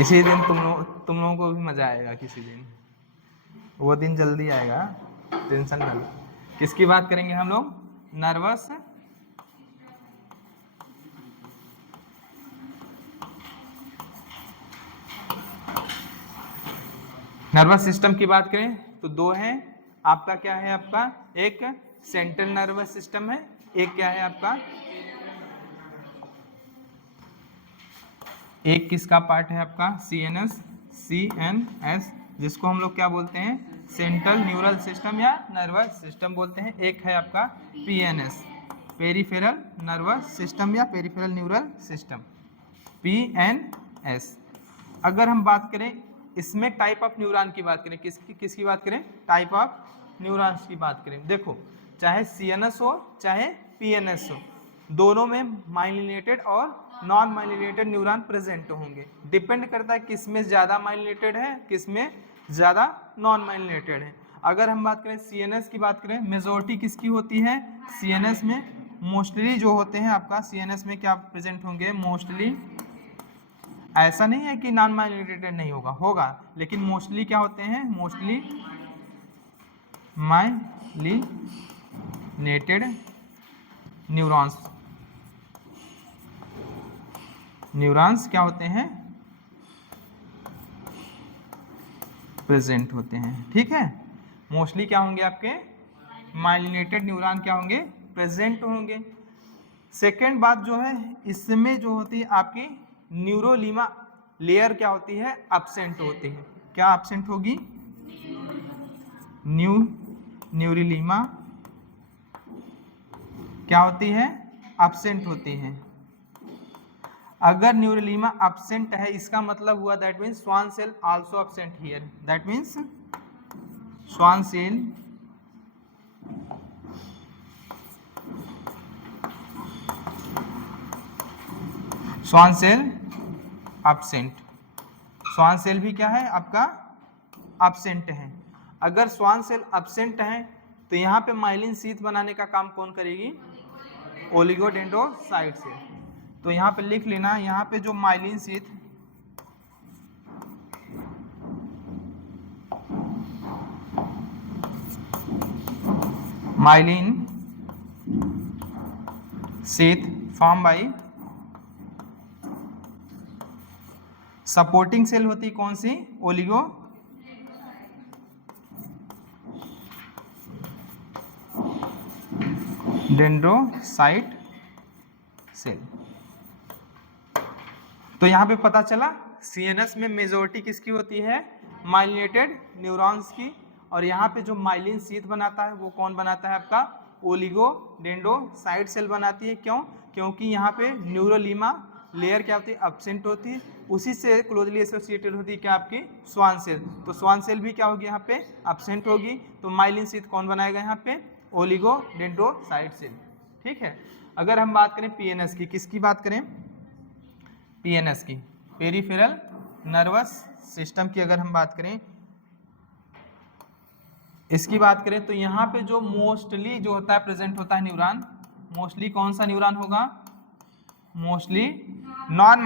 किसी दिन तुम लोगों को भी मजा आएगा, किसी दिन वो दिन जल्दी आएगा, टेंशन ना लो। किसकी बात करेंगे हम लोग? नर्वस सिस्टम की बात करें तो दो हैं आपका। क्या है आपका? एक सेंट्रल नर्वस सिस्टम है, एक क्या है आपका? एक किसका पार्ट है आपका? CNS, जिसको हम लोग क्या बोलते हैं? सेंट्रल न्यूरल सिस्टम या नर्वस सिस्टम बोलते हैं। एक है आपका PNS, पेरिफेरल नर्वस सिस्टम या पेरिफेरल न्यूरल सिस्टम, PNS। अगर हम बात करें इसमें टाइप ऑफ न्यूरॉन की बात करें, किसकी बात करें? टाइप ऑफ न्यूरॉन्स की बात करें। देखो, चाहे CNS हो चाहे PNS हो, दोनों में माइलिनेटेड और नॉन माइलिनेटेड न्यूरॉन प्रेजेंट होंगे। डिपेंड करता है किस में ज़्यादा माइलिनेटेड है, किस में ज़्यादा नॉन माइलिनेटेड है। अगर हम बात करें CNS की बात करें, मेजोरिटी किसकी होती है? CNS में मोस्टली जो होते हैं आपका CNS में क्या प्रेजेंट होंगे? मोस्टली, ऐसा नहीं है कि नॉन माइलिनेटेड नहीं होगा, होगा, लेकिन मोस्टली क्या होते हैं? मोस्टली माइलिनेटेड न्यूरॉन्स क्या होते हैं? प्रेजेंट होते हैं। ठीक है, मोस्टली क्या होंगे आपके? माइलिनेटेड न्यूरॉन क्या होंगे? प्रेजेंट होंगे। सेकेंड बात जो है, इसमें जो होती है आपकी न्यूरोलीमा लेयर क्या होती है? एब्सेंट होती है। क्या एब्सेंट होगी? न्यूरोलीमा क्या होती है? एब्सेंट होती है। अगर न्यूरोलीमा एब्सेंट है, इसका मतलब हुआ that means Schwann cell also absent here. That means Schwann cell absent. Schwann cell भी क्या है आपका? एब्सेंट है। अगर स्वान सेल एब्सेंट है तो यहाँ पे माइलिन शीथ बनाने का काम कौन करेगी? Oligodendrocyte cell. तो यहाँ पे लिख लेना, यहाँ पे जो myelin sheath form by supporting cell होती कौन सी? Oligo डेंड्रोसाइट cell. तो यहां पे पता चला CNS में मेजोरिटी किसकी होती है? माइलिनेटेड न्यूरॉन्स की। और यहाँ पे जो माइलिन शीथ बनाता है वो कौन बनाता है आपका? ओलिगोडेंड्रोसाइट सेल बनाती है। क्यों? क्योंकि यहाँ पे न्यूरोलीमा लेयर क्या होती है? एब्सेंट होती है। उसी से क्लोजली एसोसिएटेड होती है क्या? आपकी स्वान सेल। तो स्वान सेल भी क्या होगी? यहाँ पे एब्सेंट होगी। तो माइलिन शीथ कौन बनाएगा यहाँ पे? Oligodendrocyte cell. ठीक है। अगर हम बात करें PNS की, किसकी बात करें? PNS की, पेरिफेरल नर्वस सिस्टम की अगर हम बात करें, इसकी बात करें तो यहाँ पे जो मोस्टली जो होता है प्रेजेंट होता है न्यूरॉन, मोस्टली कौन सा न्यूरॉन होगा? Mostly non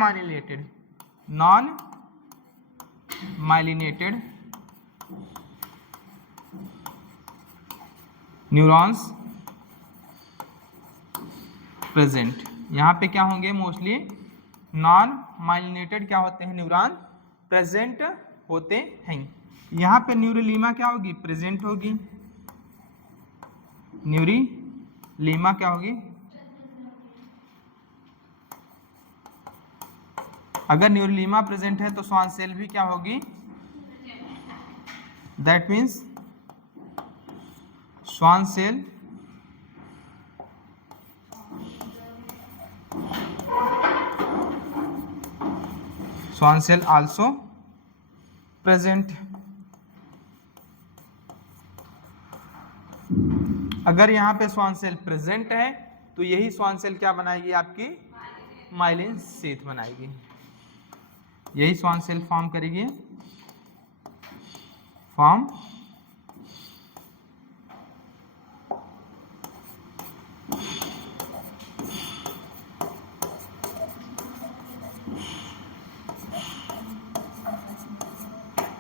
myelinated neurons present. यहाँ पे क्या होंगे? मोस्टली नॉन माइलिनेटेड क्या होते हैं? न्यूरॉन प्रेजेंट होते हैं। यहाँ पे न्यूरोलीमा क्या होगी? प्रेजेंट होगी। न्यूरोलीमा क्या होगी? अगर न्यूरोलीमा प्रेजेंट है तो स्वान सेल भी क्या होगी? That means Schwann cell also present. अगर यहाँ पे स्वान सेल प्रेजेंट है तो यही स्वान सेल क्या बनाएगी? आपकी माइलिन शीथ बनाएगी। यही स्वान सेल फॉर्म करेगी, फॉर्म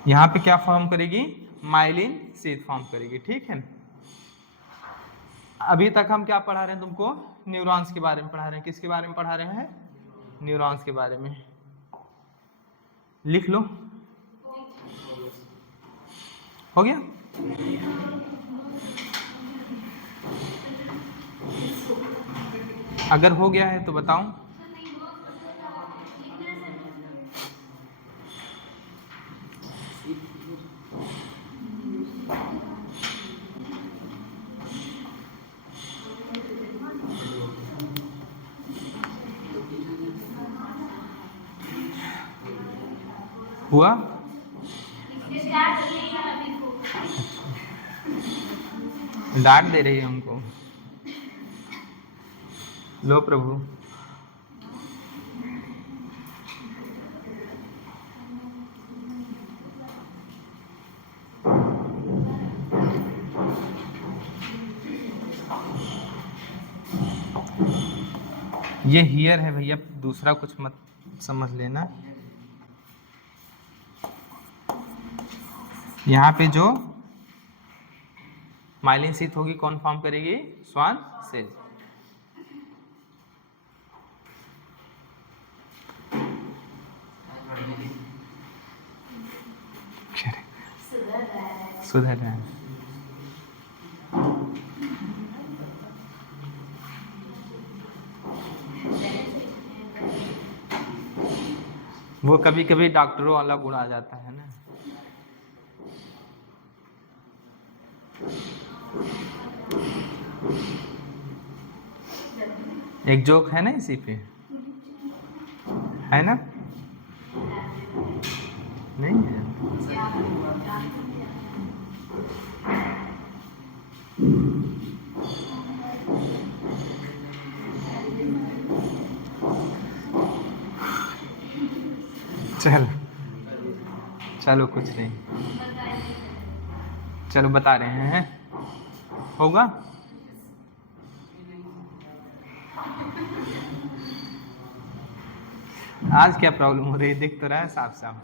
यहाँ पे क्या फॉर्म करेगी, माइलिन शीथ फॉर्म करेगी, ठीक है। अभी तक हम क्या पढ़ा रहे हैं तुमको, न्यूरॉन्स के बारे में पढ़ा रहे हैं। किसके बारे में पढ़ा रहे हैं, न्यूरॉन्स के बारे में। लिख लो, हो गया। अगर हो गया है तो बताऊं। हुआ, डांट दे रही है हमको। लो प्रभु, ये हियर है भैया, दूसरा कुछ मत समझ लेना। यहाँ पे जो माइलिन शीथ होगी कौन फॉर्म करेगी, स्वान सेल। सुधर रहे हैं। वो कभी कभी डॉक्टरों वाला गुण आ जाता है ना। एक जोक है ना इसी पे, है ना, नहीं है। चलो चलो कुछ नहीं, चलो बता रहे हैं, होगा। आज क्या प्रॉब्लम हो रही है, दिख तो रहा है साफ साफ।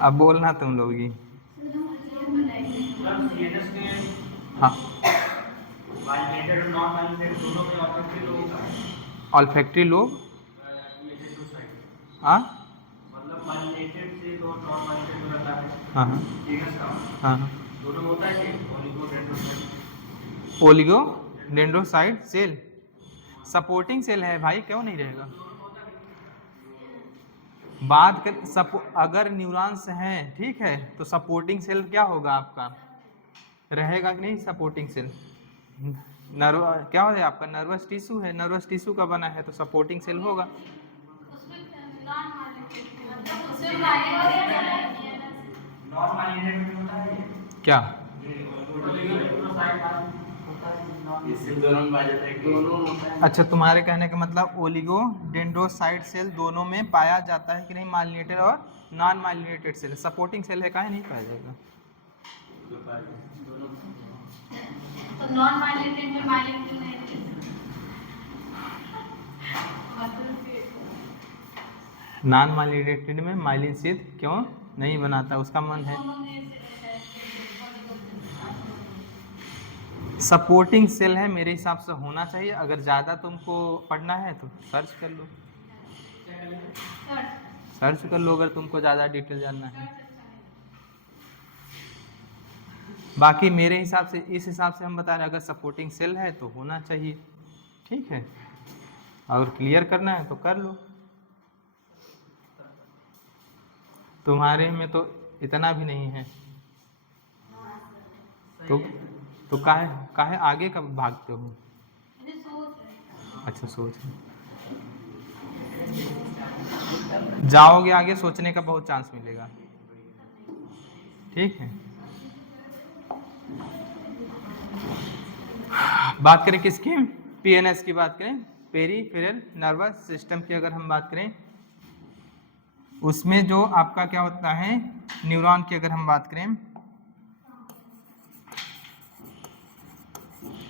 अब बोलना तुम लोग ही। हाँ, ऑल्फैक्टरी लोब, हाँ मतलब माइलिनेटेड से तो नॉन माइलिनेटेड में रहता है। हाँ हाँ हाँ, दोनों में होता है कि ओलिगोडेंड्रोसाइट सेल सपोर्टिंग सेल है भाई, क्यों नहीं रहेगा। बात कर अगर न्यूरॉन्स हैं, ठीक है, तो सपोर्टिंग सेल क्या होगा आपका, रहेगा कि नहीं सपोर्टिंग सेल। नर्व क्या है आपका, नर्वस टिश्यू है, नर्वस टिश्यू का बना है तो सपोर्टिंग सेल होगा। नॉन माइलिनेटेड में होता है क्या, अच्छा तुम्हारे कहने का मतलब ओलिगोडेंड्रोसाइट सेल दोनों में पाया जाता है कि नहीं, माइलिनेटेड और non myelinated cell. Supporting cell है, काहे नहीं पाया जाएगा। तो नॉन माइलिनेटेड में माइलिन क्यों नहीं है? नॉन माइलिनेटेड में माइलिन शीथ क्यों नहीं बनाता, उसका मन है। सपोर्टिंग सेल है मेरे हिसाब से होना चाहिए। अगर ज़्यादा तुमको पढ़ना है तो सर्च कर लो, सर्च कर लो अगर तुमको ज़्यादा डिटेल जानना है। बाकी मेरे हिसाब से, इस हिसाब से हम बता रहे हैं, अगर सपोर्टिंग सेल है तो होना चाहिए, ठीक है। अगर क्लियर करना है तो कर लो। तुम्हारे में तो इतना भी नहीं है, तो काहे आगे कब भागते हो। अच्छा सोच, जाओगे आगे सोचने का बहुत चांस मिलेगा, ठीक है। बात करें किसकी, पीएनएस की बात करें, पेरिफेरल नर्वस सिस्टम की अगर हम बात करें, उसमें जो आपका क्या होता है, न्यूरॉन की अगर हम बात करें,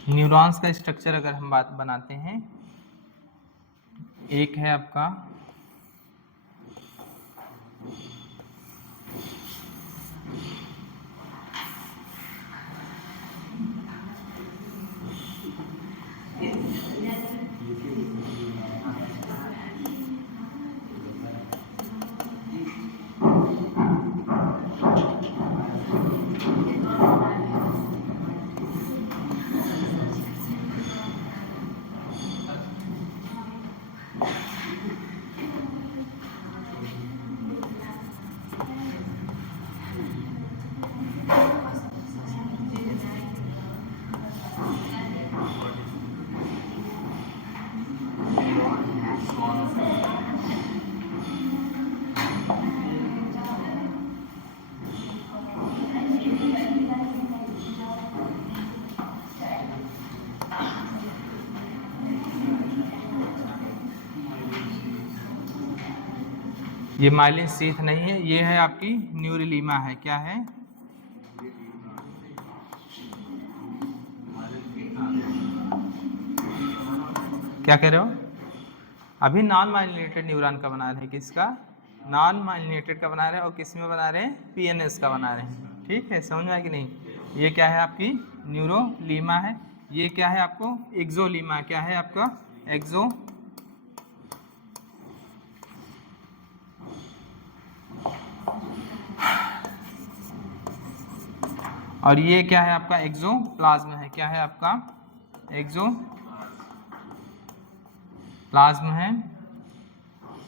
न्यूरॉन्स का स्ट्रक्चर अगर हम बात बनाते हैं, एक है आपका ये माइलिन शीथ नहीं है, ये है आपकी न्यूरिलीमा है। क्या है? क्या कह रहे हो? अभी नॉन माइलिनेटेड न्यूरॉन का बना रहे हैं। किसका? नॉन माइलिनेटेड का बना रहे हैं। और किस में बना रहे हैं? पीएनएस का बना रहे हैं। ठीक है, समझ में आया कि नहीं? ये क्या है आपकी न्यूरोलीमा है। ये क्या है आपको? एक्सोलीमा। क्या है आपका? एक्सो। और ये क्या है आपका? एक्सोप्लाज्म है। क्या है आपका? एक्सोप्लाज्म है।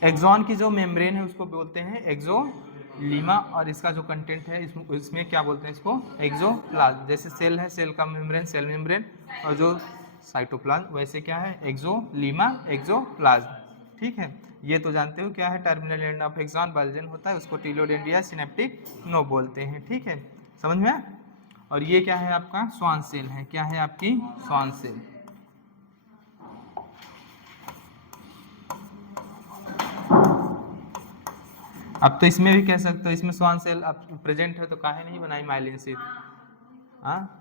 एक्सॉन की जो मेम्ब्रेन है उसको बोलते हैं एक्सोलीमा, और इसका जो कंटेंट है इसमें क्या बोलते हैं? इसको एक्सोप्लाज्म। जैसे सेल है, सेल का मेम्ब्रेन सेल मेम्ब्रेन, और जो साइटोप्लाज्म, वैसे क्या है? एक्सोलीमा, एक्सोप्लाज्म। ठीक है, ये तो जानते हो क्या है? टर्मिनल एंड ऑफ एक्सॉन बल्जन होता है, उसको टीलोडेंड या सिनेप्टिक नोब बोलते हैं। ठीक है, समझ में? और ये क्या है आपका? स्वान सेल है। क्या है आपकी? Schwann cell. अब तो इसमें भी कह सकते हो, इसमें स्वान सेल अब प्रेजेंट है तो काहे नहीं बनाई माइलिन शीथ? हाँ,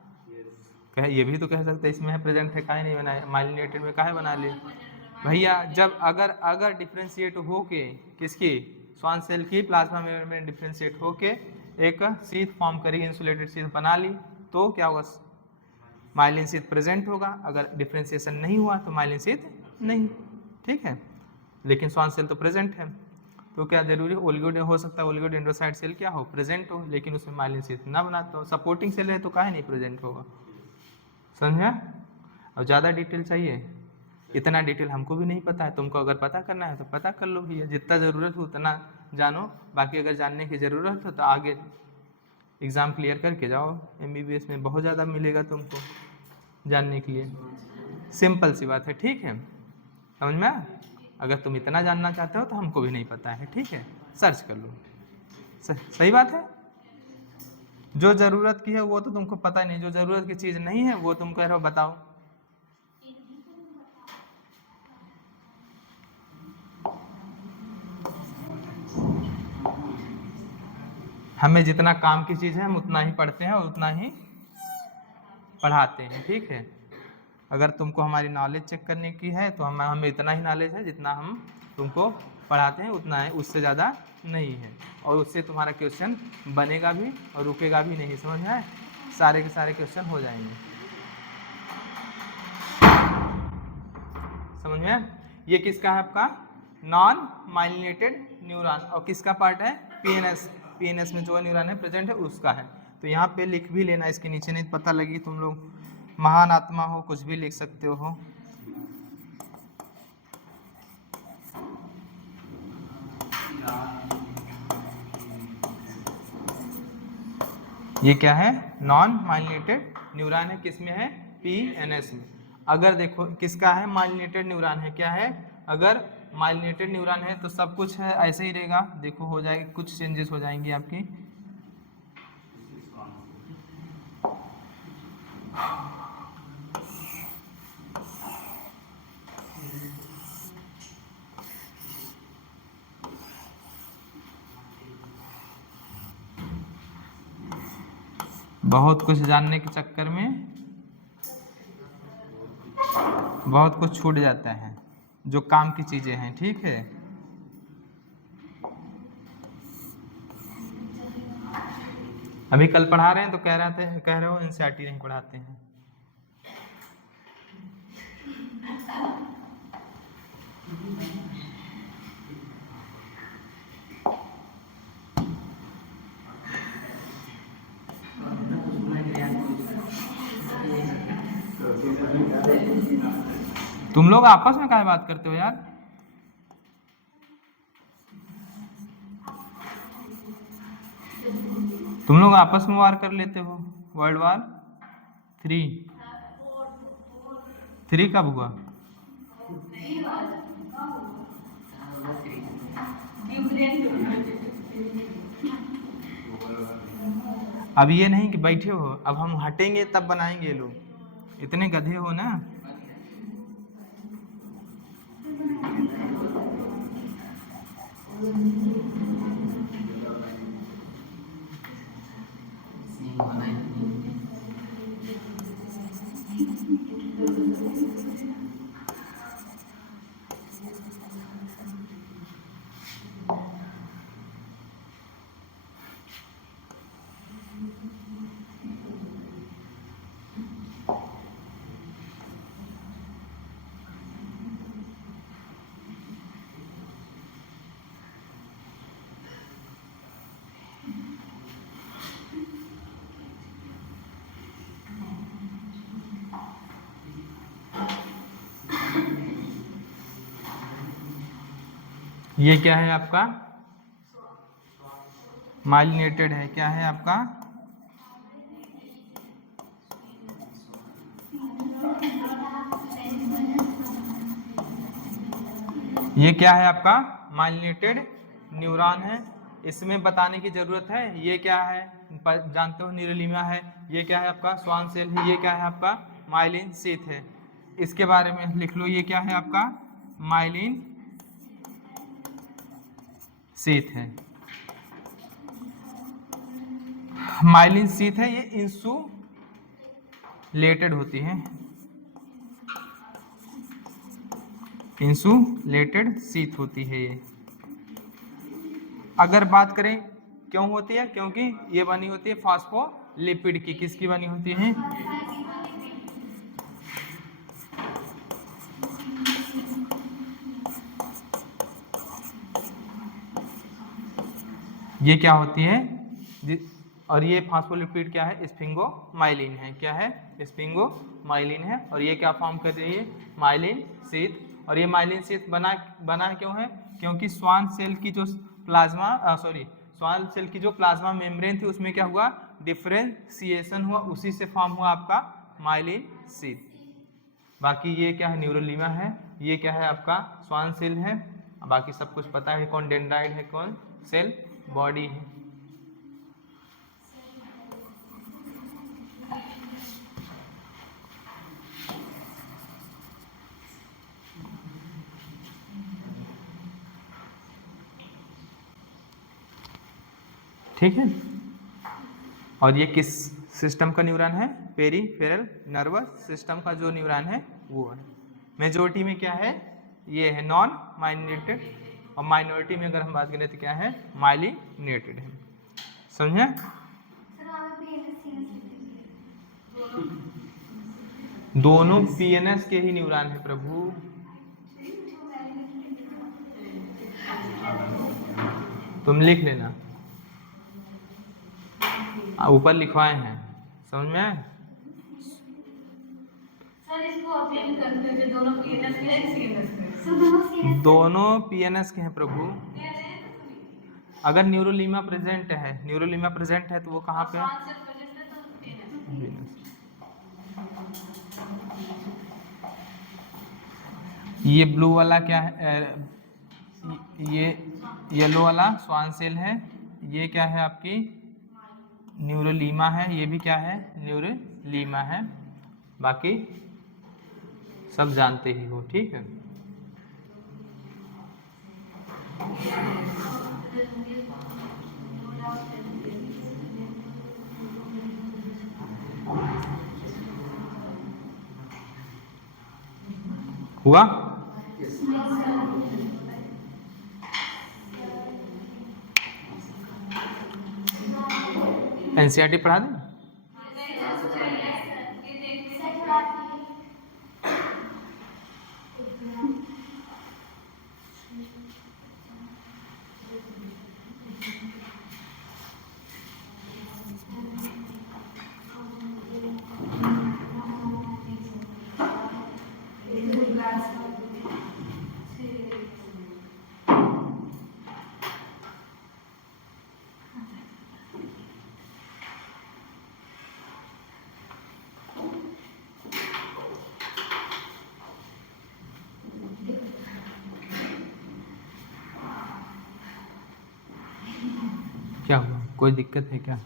ये भी तो कह सकते हैं इसमें है प्रेजेंट है, काहे नहीं बनाए? माइलिनेटेड में काहे बना ले भैया? जब अगर डिफ्रेंशिएट हो के किसकी? स्वान सेल की प्लाज्मा में डिफ्रेंशिएट हो के एक शीथ फॉर्म करी, इंसुलेटेड शीथ बना ली, तो क्या होगा? माइलिन शीथ प्रेजेंट होगा। अगर डिफ्रेंशिएशन नहीं हुआ तो माइलिन शीथ नहीं। ठीक है, लेकिन स्वान सेल तो प्रेजेंट है, तो क्या जरूरी ओलिगो हो सकता है ओलिगोडेंड्रोसाइट सेल क्या हो? प्रेजेंट हो, लेकिन उसमें माइलिन शीथ ना बनाता हो। सपोर्टिंग सेल है तो काहे नहीं प्रेजेंट होगा? समझा? और ज़्यादा डिटेल चाहिए? इतना डिटेल हमको भी नहीं पता है, तुमको अगर पता करना है तो पता कर लो भैया, जितना ज़रूरत हो उतना जानो। बाकी अगर जानने की ज़रूरत हो तो आगे एग्ज़ाम क्लियर करके जाओ। MBBS में बहुत ज़्यादा मिलेगा तुमको जानने के लिए। सिंपल सी बात है। ठीक है, समझ में? अगर तुम इतना जानना चाहते हो तो हमको भी नहीं पता है। ठीक है, सर्च कर लो। सही बात है। जो ज़रूरत की है वो तो तुमको पता नहीं, जो ज़रूरत की चीज़ नहीं है वो तुम कह रहे हो बताओ। हमें जितना काम की चीज़ है हम उतना ही पढ़ते हैं और उतना ही पढ़ाते हैं। ठीक है, अगर तुमको हमारी नॉलेज चेक करने की है तो हमें इतना ही नॉलेज है जितना हम तुमको पढ़ाते हैं, उतना है, उससे ज़्यादा नहीं है। और उससे तुम्हारा क्वेश्चन बनेगा भी और रुकेगा भी नहीं। समझ में आए? सारे के सारे क्वेश्चन हो जाएंगे। समझ में आए? ये किसका है आपका? Non myelinated neuron. और किसका पार्ट है? पीएनएस। पीएनएस में जो न्यूरॉन है प्रेजेंट है उसका है। तो यहाँ पे लिख भी लेना, इसके नीचे नहीं पता लगी तुम लोग महान आत्मा हो, कुछ भी लिख सकते हो। ये क्या है? नॉन माइलिनेटेड न्यूरॉन है। किसमें है? पीएनएस में। अगर देखो किसका है? माइलिनेटेड न्यूरॉन है। क्या है? अगर माइलिनेटेड न्यूरॉन है तो सब कुछ है ऐसे ही रहेगा। देखो हो जाएगी, कुछ चेंजेस हो जाएंगी आपकी। बहुत कुछ जानने के चक्कर में बहुत कुछ छूट जाता है जो काम की चीज़ें हैं, ठीक है। अभी कल पढ़ा रहे हैं तो कह रहे हो एनसीईआरटी नहीं पढ़ाते हैं। तुम लोग आपस में काहे बात करते हो यार? तुम लोग आपस में वार कर लेते हो। वर्ल्ड वार 3 कब हुआ? अब ये नहीं कि बैठे हो, अब हम हटेंगे तब बनाएंगे ये लोग, इतने गधे हो ना। ये क्या है आपका? माइलिनेटेड है। क्या है आपका? ये क्या है आपका? माइलिनेटेड न्यूरॉन है। इसमें बताने की जरूरत है ये क्या है? जानते हो न्यूरोलीमा है। ये क्या है आपका? स्वान सेल है। ये क्या है आपका? माइलिन शीथ है। इसके बारे में लिख लो, ये क्या है आपका? माइलिन शीथ है। माइलिन शीथ है, ये इंसुलेटेड होती है। इंसुलेटेड शीथ होती है ये। अगर बात करें क्यों होती है, क्योंकि ये बनी होती है फॉस्फोलिपिड की। किसकी बनी होती है? ये क्या होती है? और ये फास्फोलिपिड क्या है? स्फिंगोमाइलिन है। क्या है? स्फिंगोमाइलिन है। और ये क्या फॉर्म कर रही है? Myelin sheath. और ये माइलिन शीथ बना क्यों है? क्योंकि स्वान सेल की जो स्वान सेल की जो प्लाज्मा मेम्ब्रेन थी उसमें क्या हुआ? डिफरेंशिएशन हुआ, उसी से फॉर्म हुआ आपका माइलिन शीथ। बाकी ये क्या है? न्यूरोलीमा है। ये क्या है आपका? स्वान सेल है। बाकी सब कुछ पता है कौन डेंड्राइट है, कौन सेल बॉडी है। ठीक है। और ये किस सिस्टम का न्यूरॉन है? पेरिफेरल नर्वस सिस्टम का जो न्यूरॉन है वो है। मेजोरिटी में क्या है? ये है नॉन माइलिनेटेड। और माइनॉरिटी में अगर हम बात करें तो क्या है? माइलिनेटेड है। समझे? दोनों पीएनएस के ही न्यूरॉन है प्रभु। तुम लिख लेना, ऊपर लिखवाए हैं। समझ में आए? सर इसको अपडेट करते हैं दोनों पीएनएस के हैं, सीएनएस के हैं। दोनों पीएनएस के हैं प्रभु। अगर न्यूरोलीमा प्रेजेंट है तो वो कहाँ पे है? ये ब्लू वाला क्या है? ये येलो वाला स्वान सेल है। ये क्या है आपकी? न्यूरोलीमा है। ये भी क्या है? न्यूरोलीमा है। बाकी सब जानते ही हो, ठीक है। हुआ? एनसीईआरटी पढ़ा दें? क्या हुआ, कोई दिक्कत है क्या?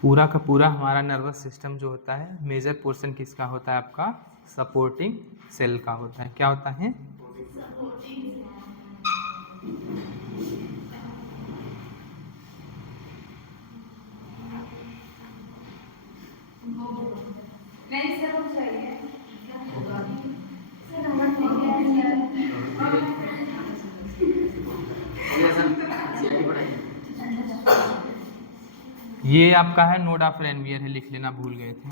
पूरा का पूरा हमारा नर्वस सिस्टम जो होता है, मेजर पोर्शन किसका होता है? आपका सपोर्टिंग सेल का होता है। क्या होता है? ये आपका है नोड ऑफ रेनवियर है, लिख लेना, भूल गए थे।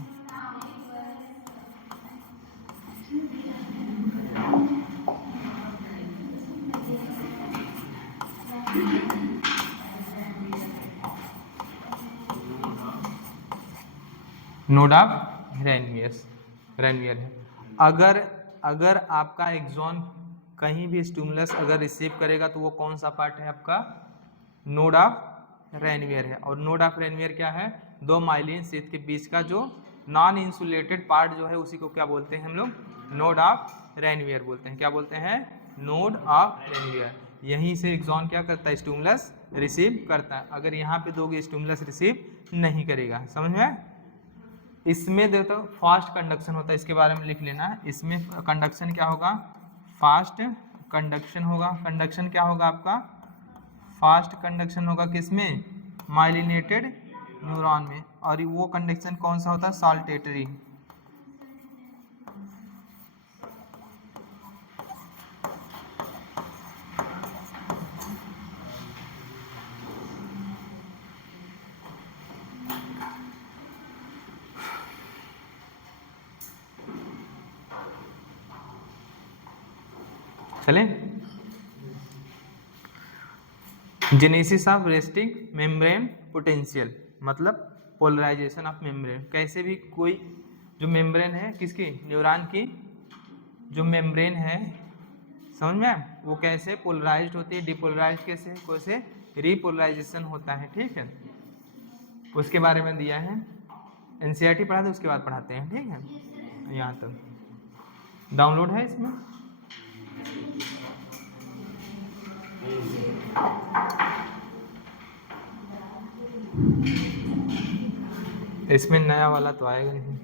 नोड ऑफ रेनवियर है। अगर आपका एक्सॉन कहीं भी स्टिमुलस अगर रिसीव करेगा तो वो कौन सा पार्ट है? आपका नोड ऑफ रेनवियर है। और नोड ऑफ रेनवियर क्या है? दो माइलिन शीथ के बीच का जो नॉन इंसुलेटेड पार्ट जो है उसी को क्या बोलते हैं हम लोग? नोड ऑफ रेनवियर बोलते हैं। क्या बोलते हैं? Node of Ranvier. यहीं से एक्सॉन क्या करता है? स्टिमुलस रिसीव करता है। अगर यहाँ पे दोगे स्टिमुलस रिसीव नहीं करेगा। समझ में? इसमें देखो फास्ट कंडक्शन होता है, इसके बारे में लिख लेना। इसमें कंडक्शन क्या होगा? फास्ट कंडक्शन होगा। कंडक्शन क्या होगा आपका? फास्ट कंडक्शन होगा किसमें? माइलिनेटेड न्यूरॉन में। और वो कंडक्शन कौन सा होता है? साल्टेटरी। चले? Genesis of resting membrane potential, मतलब पोलराइजेशन ऑफ मेम्ब्रेन। कैसे भी कोई जो मेम्ब्रेन है किसकी? न्यूरॉन की जो मेम्ब्रेन है, समझ में, वो कैसे पोलराइज्ड होती है, डिपोलराइज्ड कैसे रीपोलराइजेशन होता है। ठीक है, उसके बारे में दिया है। एनसीईआरटी पढ़ा दे, उसके बाद पढ़ाते हैं। ठीक है, यहाँ तक डाउनलोड है इसमें। इसमें नया वाला तो आएगा नहीं।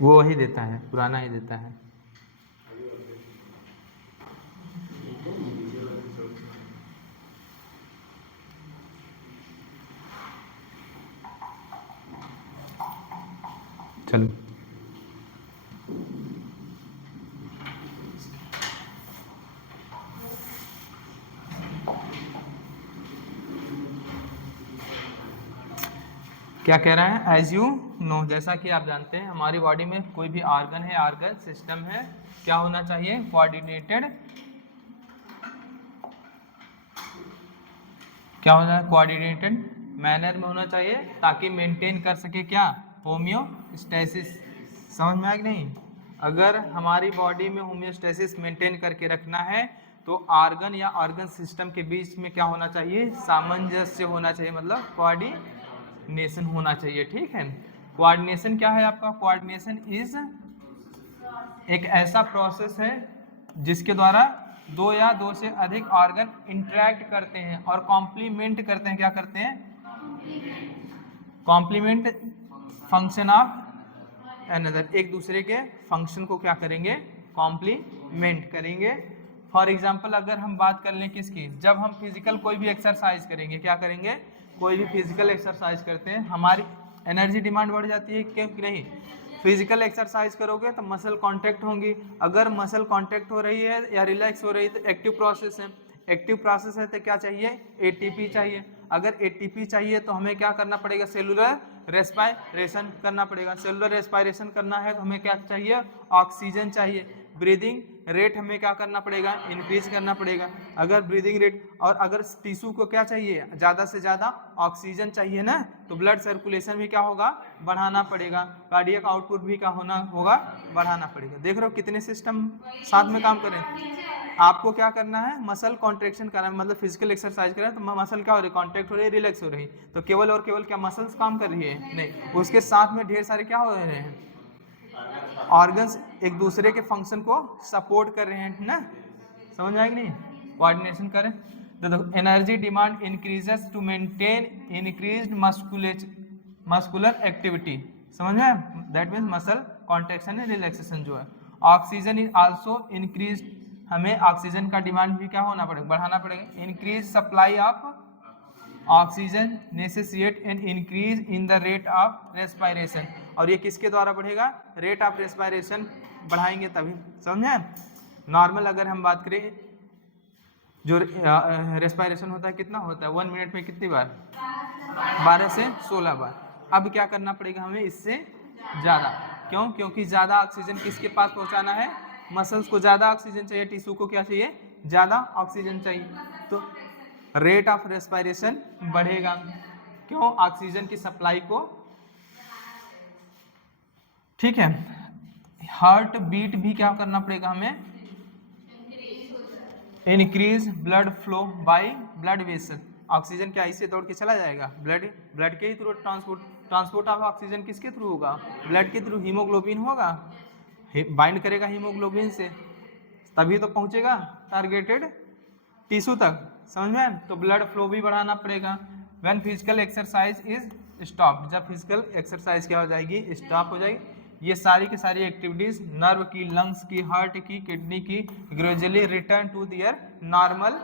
वो वही देता है, पुराना ही देता है। चलो, क्या कह रहा है? एज यू नो, जैसा कि आप जानते हैं हमारी बॉडी में कोई भी ऑर्गन है, ऑर्गन सिस्टम है, क्या होना चाहिए? कोऑर्डिनेटेड। क्या होना है? कोऑर्डिनेटेड मैनर में होना चाहिए, ताकि मेंटेन कर सके क्या? होम्योस्टेसिस। समझ में आया कि नहीं? अगर हमारी बॉडी में होम्योस्टेसिस मेंटेन करके रखना है तो ऑर्गन या ऑर्गन सिस्टम के बीच में क्या होना चाहिए? सामंजस्य होना चाहिए, मतलब कोऑर्डिनेशन होना चाहिए। ठीक है, कोऑर्डिनेशन क्या है आपका? कोऑर्डिनेशन इज एक ऐसा प्रोसेस है जिसके द्वारा दो या दो से अधिक ऑर्गन इंटरेक्ट करते हैं और कॉम्प्लीमेंट करते हैं। क्या करते हैं? कॉम्प्लीमेंट फंक्शन ऑफ अनदर, एक दूसरे के फंक्शन को क्या करेंगे? कॉम्प्लीमेंट करेंगे। फॉर एग्जाम्पल अगर हम बात कर लें किसकी, जब हम फिजिकल कोई भी एक्सरसाइज करेंगे, क्या करेंगे? कोई भी फिजिकल एक्सरसाइज करते हैं, हमारी एनर्जी डिमांड बढ़ जाती है क्यों नहीं? फिजिकल एक्सरसाइज करोगे तो मसल कांटेक्ट होंगी, अगर मसल कांटेक्ट हो रही है या रिलैक्स हो रही है तो एक्टिव प्रोसेस है, एक्टिव प्रोसेस है तो क्या चाहिए? एटीपी चाहिए। अगर एटीपी चाहिए तो हमें क्या करना पड़ेगा? सेलुलर रेस्पायरेशन करना पड़ेगा। सेलुलर रेस्पायरेशन करना है तो हमें क्या चाहिए? ऑक्सीजन चाहिए। ब्रीदिंग रेट हमें क्या करना पड़ेगा? इंक्रीज करना पड़ेगा। अगर ब्रीदिंग रेट, और अगर टिश्यू को क्या चाहिए? ज़्यादा से ज़्यादा ऑक्सीजन चाहिए ना, तो ब्लड सर्कुलेशन भी क्या होगा? बढ़ाना पड़ेगा। कार्डियक आउटपुट भी क्या होना होगा? बढ़ाना पड़ेगा। देख रहे हो कितने सिस्टम साथ में काम करें। आपको क्या करना है? मसल कॉन्ट्रेक्शन करना है, मतलब फिजिकल एक्सरसाइज करें तो मसल क्या हो रही है? कॉन्ट्रैक्ट हो रही है, रिलैक्स हो रही है। तो केवल और केवल क्या मसल्स काम कर रही है? नहीं, उसके साथ में ढेर सारे क्या हो रहे हैं? ऑर्गन्स एक दूसरे के फंक्शन को सपोर्ट कर रहे हैं ना। समझ में आएगी नहीं? कोऑर्डिनेशन करें तो energy demand increases to maintain increased muscular activity. समझ में? That means muscle contraction and relaxation जो है। ऑक्सीजन इज आल्सो इंक्रीज, हमें ऑक्सीजन का डिमांड भी क्या होना पड़ेगा? बढ़ाना पड़ेगा। Increase supply of oxygen necessitate and increase in the rate of respiration, और ये किसके द्वारा बढ़ेगा? रेट ऑफ रेस्पायरेशन बढ़ाएंगे तभी। समझे? नॉर्मल अगर हम बात करें, जो रेस्पायरेशन होता है कितना होता है? 1 मिनट में कितनी बार? 12 से 16 बार। अब क्या करना पड़ेगा हमें? इससे ज़्यादा। क्यों? क्योंकि ज़्यादा ऑक्सीजन किसके पास पहुंचाना है? मसल्स को ज़्यादा ऑक्सीजन चाहिए, टिश्यू को क्या चाहिए? ज़्यादा ऑक्सीजन चाहिए, तो रेट ऑफ रेस्पायरेशन बढ़ेगा। क्यों? ऑक्सीजन की सप्लाई को, ठीक है। हार्ट बीट भी क्या करना पड़ेगा हमें? Increase blood flow by blood vessel. Oxygen क्या ऐसे दौड़ के चला जाएगा? ब्लड के ही थ्रू ट्रांसपोर्ट ऑफ ऑक्सीजन किसके थ्रू होगा? ब्लड के थ्रू। हीमोग्लोबिन होगा, बाइंड करेगा हीमोग्लोबिन से, तभी तो पहुंचेगा टारगेटेड टिश्यू तक। समझ में? तो ब्लड फ्लो भी बढ़ाना पड़ेगा। When physical exercise is stop, जब फिजिकल एक्सरसाइज क्या हो जाएगी? स्टॉप हो जाएगी। ये सारी की सारी एक्टिविटीज नर्व की, लंग्स की, हार्ट की, किडनी की gradually return to their normal,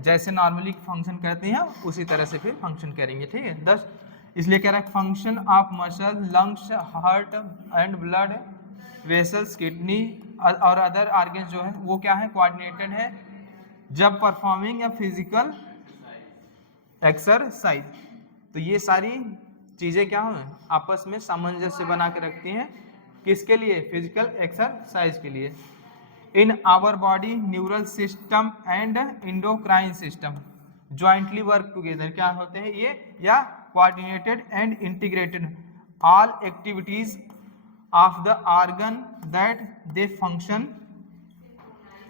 जैसे नॉर्मली फंक्शन करते हैं उसी तरह से फिर फंक्शन करेंगे। ठीक है? 10 इसलिए कह रहा है function of muscle, lungs, heart and blood vessels, kidney और अदर ऑर्गन्स जो है वो क्या है? कोऑर्डिनेटेड है जब परफॉर्मिंग या फिजिकल एक्सरसाइज। तो ये सारी चीज़ें क्या हो? आपस में सामंजस्य बना के रखती हैं। किसके लिए? फिजिकल एक्सरसाइज के लिए। In our body neural system and endocrine system jointly work together. क्या होते हैं ये? या coordinated and integrated all activities of the organ that they function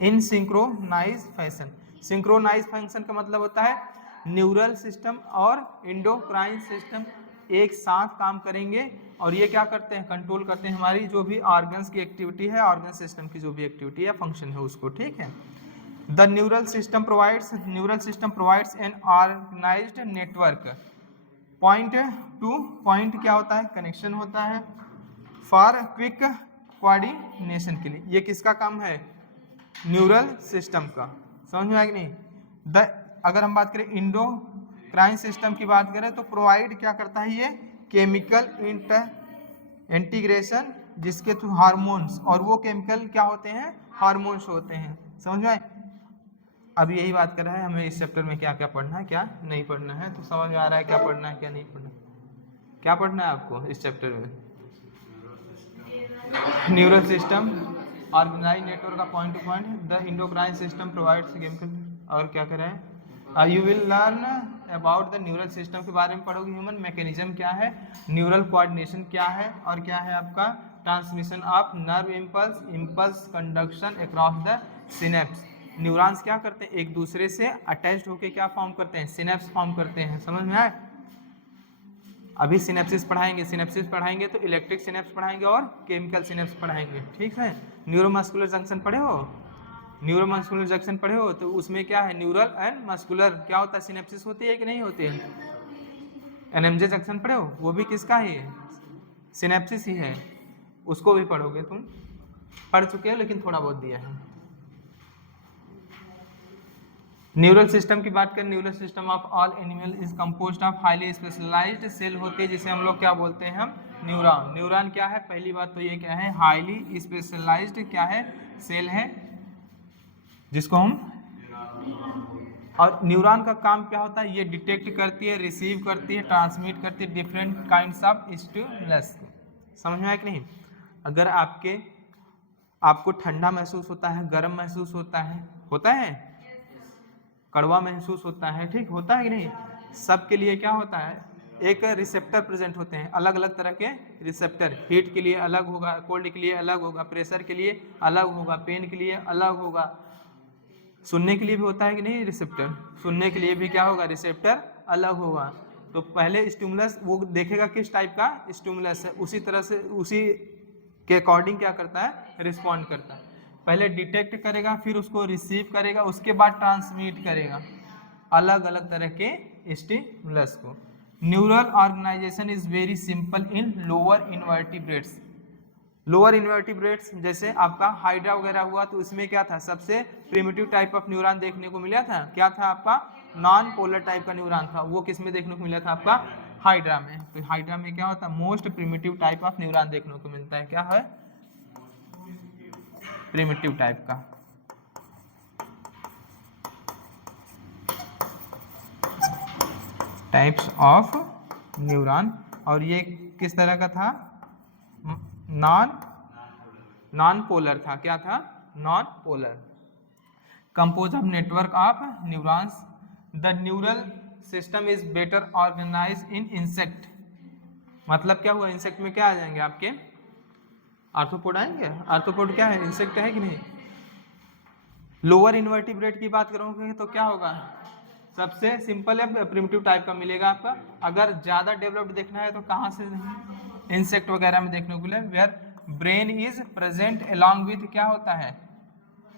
in synchronise fashion. Synchronise function का मतलब होता है न्यूरल सिस्टम और इंडोक्राइन सिस्टम एक साथ काम करेंगे, और ये क्या करते हैं? कंट्रोल करते हैं हमारी जो भी ऑर्गन्स की एक्टिविटी है, ऑर्गन सिस्टम की जो भी एक्टिविटी है, फंक्शन है उसको। ठीक है? The neural system provides an organised network point to point क्या होता है? कनेक्शन होता है फॉर क्विक कोऑर्डिनेशन के लिए। ये किसका काम है? न्यूरल सिस्टम का। समझ में आएगी नहीं? अगर हम बात करें इंडोक्राइन सिस्टम की बात करें तो प्रोवाइड क्या करता है? ये केमिकल इंटीग्रेशन जिसके थ्रू हार्मोन्स, और वो केमिकल क्या होते हैं? हार्मोन्स होते हैं। समझ में आए? अब यही बात कर रहा है हमें इस चैप्टर में क्या क्या पढ़ना है, क्या नहीं पढ़ना है। तो समझ में आ रहा है क्या पढ़ना है, क्या नहीं पढ़ना। क्या पढ़ना है आपको इस चैप्टर में? न्यूरल सिस्टम, ऑर्गेनाइज नेटवर्क का point to point, the endocrine system provides chemical, और क्या कर रहे हैं? You will learn about the neural system के बारे में पढ़ोगे। ह्यूमन मैकेनिज्म क्या है, न्यूरल कोऑर्डिनेशन क्या है, और क्या है आपका transmission of nerve impulse conduction across the synapse. Neurons क्या करते हैं? एक दूसरे से अटैच्ड होकर क्या फॉर्म करते हैं? सिनेप्स फॉर्म करते हैं। समझ में आए? अभी सिनेप्सिस पढ़ाएंगे तो इलेक्ट्रिक सिनेप्स पढ़ाएंगे और केमिकल सिनेप्स पढ़ाएंगे, ठीक है। न्यूरोमस्कुलर जंक्शन पढ़े हो, न्यूरोमस्कुलर जंक्शन पढ़े हो, तो उसमें क्या है, न्यूरल एंड मस्कुलर क्या होता है, सिनेप्सिस होती है कि नहीं होती है। एनएमजे जंक्शन पढ़े हो, वो भी किसका ही है, सिनेप्सिस ही है, उसको भी पढ़ोगे, तुम पढ़ चुके हो लेकिन थोड़ा बहुत दिया है। न्यूरल सिस्टम की बात करें, neural system of all animal is composed of highly specialised cell होती है, जिसे हम लोग क्या बोलते हैं, हम न्यूरॉन। न्यूरॉन क्या है, पहली बात तो ये क्या है, हाईली स्पेशलाइज्ड क्या है, सेल है, जिसको हम, और न्यूरॉन का काम क्या होता है, ये डिटेक्ट करती है, रिसीव करती है, ट्रांसमिट करती है डिफरेंट काइंड्स ऑफ स्टिमुलस। समझ में आया कि नहीं। अगर आपको ठंडा महसूस होता है, गर्म महसूस होता है, कड़वा महसूस होता है, ठीक होता है कि नहीं, सबके लिए क्या होता है, एक रिसेप्टर प्रेजेंट होते हैं, अलग अलग तरह के रिसेप्टर, हीट के लिए अलग होगा, कोल्ड के लिए अलग होगा, प्रेशर के लिए अलग होगा, पेन के लिए अलग होगा, सुनने के लिए भी होता है कि नहीं रिसेप्टर, सुनने के लिए भी क्या होगा, रिसेप्टर अलग होगा। तो पहले स्टिमुलस वो देखेगा किस टाइप का स्टिमुलस है, उसी तरह से उसी के अकॉर्डिंग क्या करता है, रिस्पॉन्ड करता है। पहले डिटेक्ट करेगा, फिर उसको रिसीव करेगा, उसके बाद ट्रांसमिट करेगा अलग अलग तरह के स्टिमुलस को। Neural organisation is very simple in lower invertebrates. Lower invertebrates जैसे आपका हाइड्रा वगैरह हुआ, तो उसमें क्या था, सबसे प्रिमिटिव टाइप ऑफ न्यूरॉन देखने को मिला था, क्या था आपका, नॉन पोलर टाइप का न्यूरॉन था, वो किस में देखने को मिला था, आपका हाइड्रा में। तो हाइड्रा में क्या होता है, most primitive type of neuron देखने को मिलता है, क्या है, प्रिमिटिव टाइप का। टाइप्स ऑफ न्यूरॉन, और ये किस तरह का था, नॉन पोलर था, क्या था, non polar. Compose of network of neurons. The neural system is better organise in insect. मतलब क्या हुआ, इंसेक्ट में क्या आ जाएंगे आपके, आर्थ्रोपोड आएंगे, आर्थ्रोपोड क्या है, इंसेक्ट है कि नहीं। लोअर इनवर्टिब्रेट की बात करोगे तो क्या होगा, सबसे सिंपल है, प्रिमिटिव टाइप का मिलेगा आपका। अगर ज्यादा डेवलप्ड देखना है तो कहाँ से, इंसेक्ट वगैरह में देखने को मिले, where brain is present along with क्या होता है,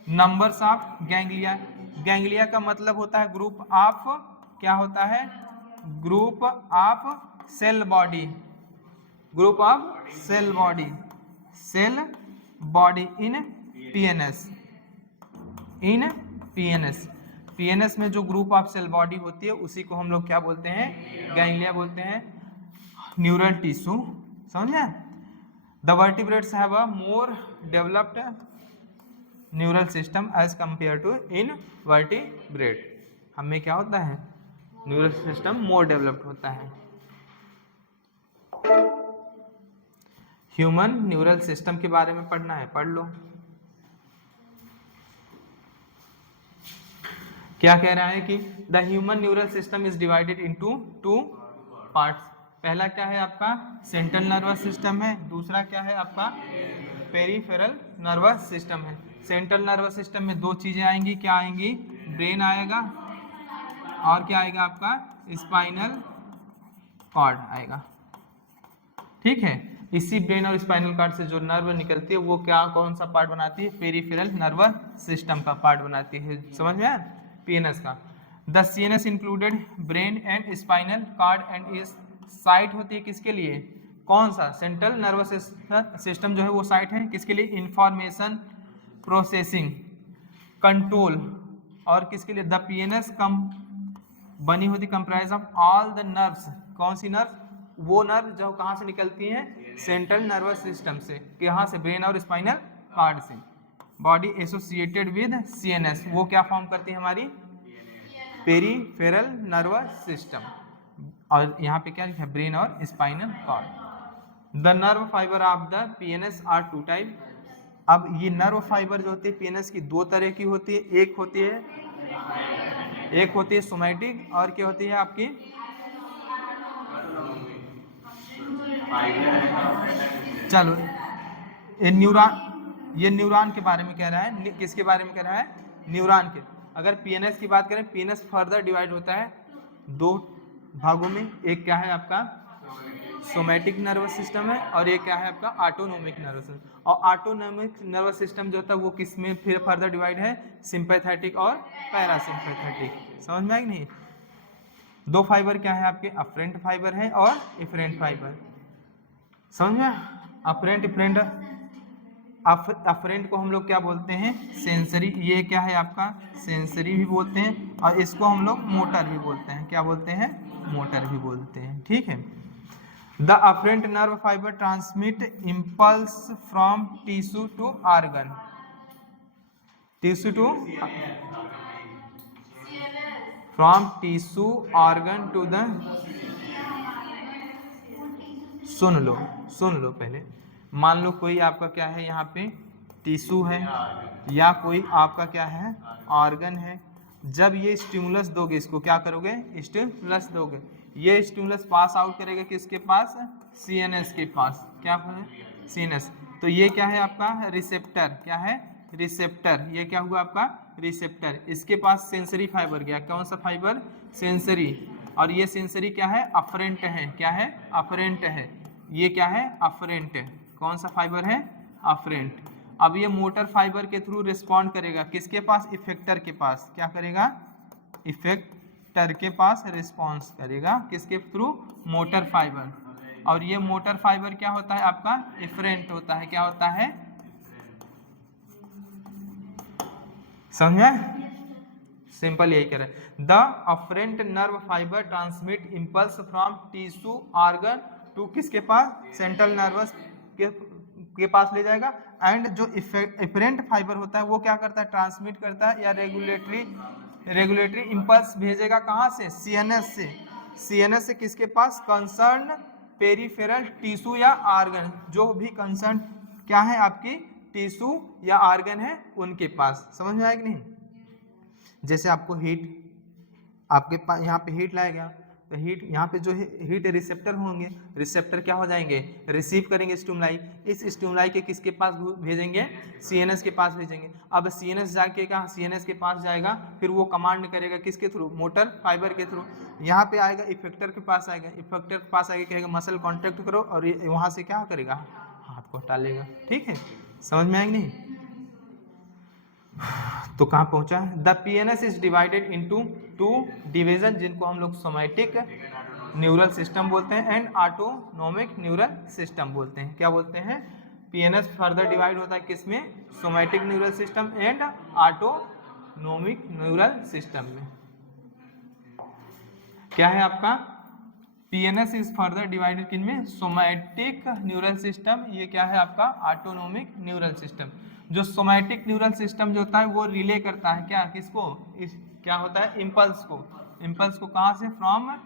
नंबर्स ऑफ गैंग्लिया। गैंग्लिया का मतलब होता है ग्रुप ऑफ, क्या होता है, group of cell body, group of cell body, cell body in PNS, in PNS. PNS में जो ग्रुप ऑफ सेल बॉडी होती है उसी को हम लोग क्या बोलते हैं, गैंग्लिया बोलते हैं, न्यूरल टिश्यू। समझे। The vertebrates have a more developed neural system as compare to invertebrate. हमें क्या होता है, न्यूरल सिस्टम मोर डेवलप्ड होता है। ह्यूमन न्यूरल सिस्टम के बारे में पढ़ना है, पढ़ लो। क्या कह रहा है कि the human neural system is divided into 2 parts. पहला क्या है आपका, सेंट्रल नर्वस सिस्टम है, दूसरा क्या है आपका, पेरिफेरल नर्वस सिस्टम है। सेंट्रल नर्वस सिस्टम में दो चीजें आएंगी, क्या आएंगी, ब्रेन आएगा और क्या आएगा आपका, स्पाइनल कॉर्ड आएगा, ठीक है। इसी ब्रेन और स्पाइनल कॉर्ड से जो नर्व निकलती है वो क्या, कौन सा पार्ट बनाती है, पेरिफेरल नर्वस सिस्टम का पार्ट बनाती है। समझ में आया, पीएनएस का। The CNS included brain and spinal cord and is site होती है किसके लिए, कौन सा, सेंट्रल नर्वस सिस्टम जो है वो साइट है किसके लिए, इंफॉर्मेशन प्रोसेसिंग, कंट्रोल, और किसके लिए, द पीएनएस कम बनी होती comprise of all the nerves. कौन सी नर्व, वो नर्व जो कहाँ से निकलती हैं, सेंट्रल नर्वस सिस्टम से, कहाँ से, ब्रेन और स्पाइनल कॉर्ड से। बॉडी एसोसिएटेड विद सीएनएस, वो क्या फॉर्म करती है हमारी, पेरिफेरल नर्वस सिस्टम, और यहाँ पे क्या लिखा है, ब्रेन और spinal cord. The nerve fibre of the PNS are 2 type. अब ये नर्व फाइबर जो होती है पीएनएस की 2 तरह की होती है, एक होती है सोमैटिक और क्या होती है आपकी, चलो ये न्यूरॉन के बारे में कह रहा है, किसके बारे में कह रहा है, न्यूरॉन के। अगर पीएनएस की बात करें, पीएनएस फर्दर डिवाइड होता है 2 भागों में, एक क्या है आपका सोमैटिक नर्वस सिस्टम है, और ये क्या है आपका ऑटोनोमिक नर्वस सिस्टम। और ऑटोनोमिक नर्वस सिस्टम जो होता है वो किस में फिर फर्दर डिवाइड है, सिंपैथेटिक और पैरासिम्पैथेटिक। समझ में आई कि नहीं? दो फाइबर क्या है आपके, अफरेंट फाइबर है और इफरेंट फाइबर। समझ में? अफरेंट इफरेंट, अफरेंट को हम लोग क्या बोलते हैं, सेंसरी। ये क्या है आपका, सेंसरी भी बोलते हैं, और इसको हम लोग मोटर भी बोलते हैं। क्या बोलते हैं, मोटर भी बोलते हैं। ठीक है। The afferent nerve fibre transmit impulse from tissue to organ, tissue to, from tissue organ to the, सुन लो सुन लो पहले। मान लो कोई आपका क्या है यहाँ पे टिश्यू है, या कोई आपका क्या है ऑर्गन है। जब ये स्टिमुलस दोगे, इसको क्या करोगे, स्टिमुलस दोगे, ये स्टिमुलस पास आउट करेगा किसके पास, सीएनएस के पास। क्या है, सीएनएस। तो ये क्या है आपका रिसेप्टर, क्या है, रिसेप्टर। ये क्या हुआ आपका रिसेप्टर। इसके पास सेंसरी फाइबर गया, कौन सा फाइबर, सेंसरी। और ये सेंसरी क्या है, अफरेंट है। क्या है, अफरेंट है। ये क्या है, अफरेंट। कौन सा फाइबर है, अफरेंट। अब ये मोटर फाइबर के थ्रू रिस्पॉन्ड करेगा किसके पास, इफेक्टर के पास। क्या करेगा, इफेक्टर के पास रिस्पॉन्स करेगा, किसके थ्रू, मोटर फाइबर। और ये मोटर फाइबर क्या होता है आपका, इफरेंट होता है। क्या होता है, समझे, सिंपल यही कह रहे हैं। The afferent nerve fibre transmit impulse from tissue organ to किसके पास, सेंट्रल नर्वस के पास ले जाएगा। एंड जो इफरेंट फाइबर होता है वो क्या करता है, ट्रांसमिट करता है या रेगुलेटरी इम्पल्स भेजेगा कहाँ से, सीएनएस से। सीएनएस से किसके पास, कंसर्न पेरिफेरल टिश्यू या ऑर्गन, जो भी कंसर्न क्या है आपकी टिश्यू या ऑर्गन है उनके पास। समझ में आया कि नहीं? जैसे आपको हीट, आपके पास यहाँ पे हीट लाएगा, तो हीट यहाँ पे जो हीट रिसेप्टर होंगे, रिसेप्टर क्या हो जाएंगे, रिसीव करेंगे स्टिमुलाई। इस स्टिमुलाई के किसके पास भेजेंगे, सीएनएस के पास भेजेंगे। अब सीएनएस जाके कहाँ, सीएनएस के पास जाएगा, फिर वो कमांड करेगा किसके थ्रू, मोटर फाइबर के थ्रू। यहाँ पे आएगा, इफेक्टर के पास आएगा, इफेक्टर के पास आएगा कहेगा मसल कॉन्ट्रैक्ट करो, और वहाँ से क्या करेगा, हाथ को हटा लेगा। ठीक है, समझ में आएगा नहीं? तो कहाँ पहुंचा, the PNS is divided into two division, जिनको हम लोग सोमैटिक न्यूरल सिस्टम बोलते हैं एंड ऑटोनोमिक न्यूरल सिस्टम बोलते हैं। क्या बोलते हैं, पीएनएस फर्दर डिवाइड होता है किसमें, somatic neural system and autonomic neural system में। क्या है आपका, पीएनएस इज फर्दर डिवाइडेड किनमें, सोमैटिक न्यूरल सिस्टम, ये क्या है आपका ऑटोनोमिक न्यूरल सिस्टम। जो सोमैटिक न्यूरल सिस्टम जो होता है वो रिले करता है क्या, किसको, क्या होता है, इम्पल्स को। इम्पल्स को कहाँ से, from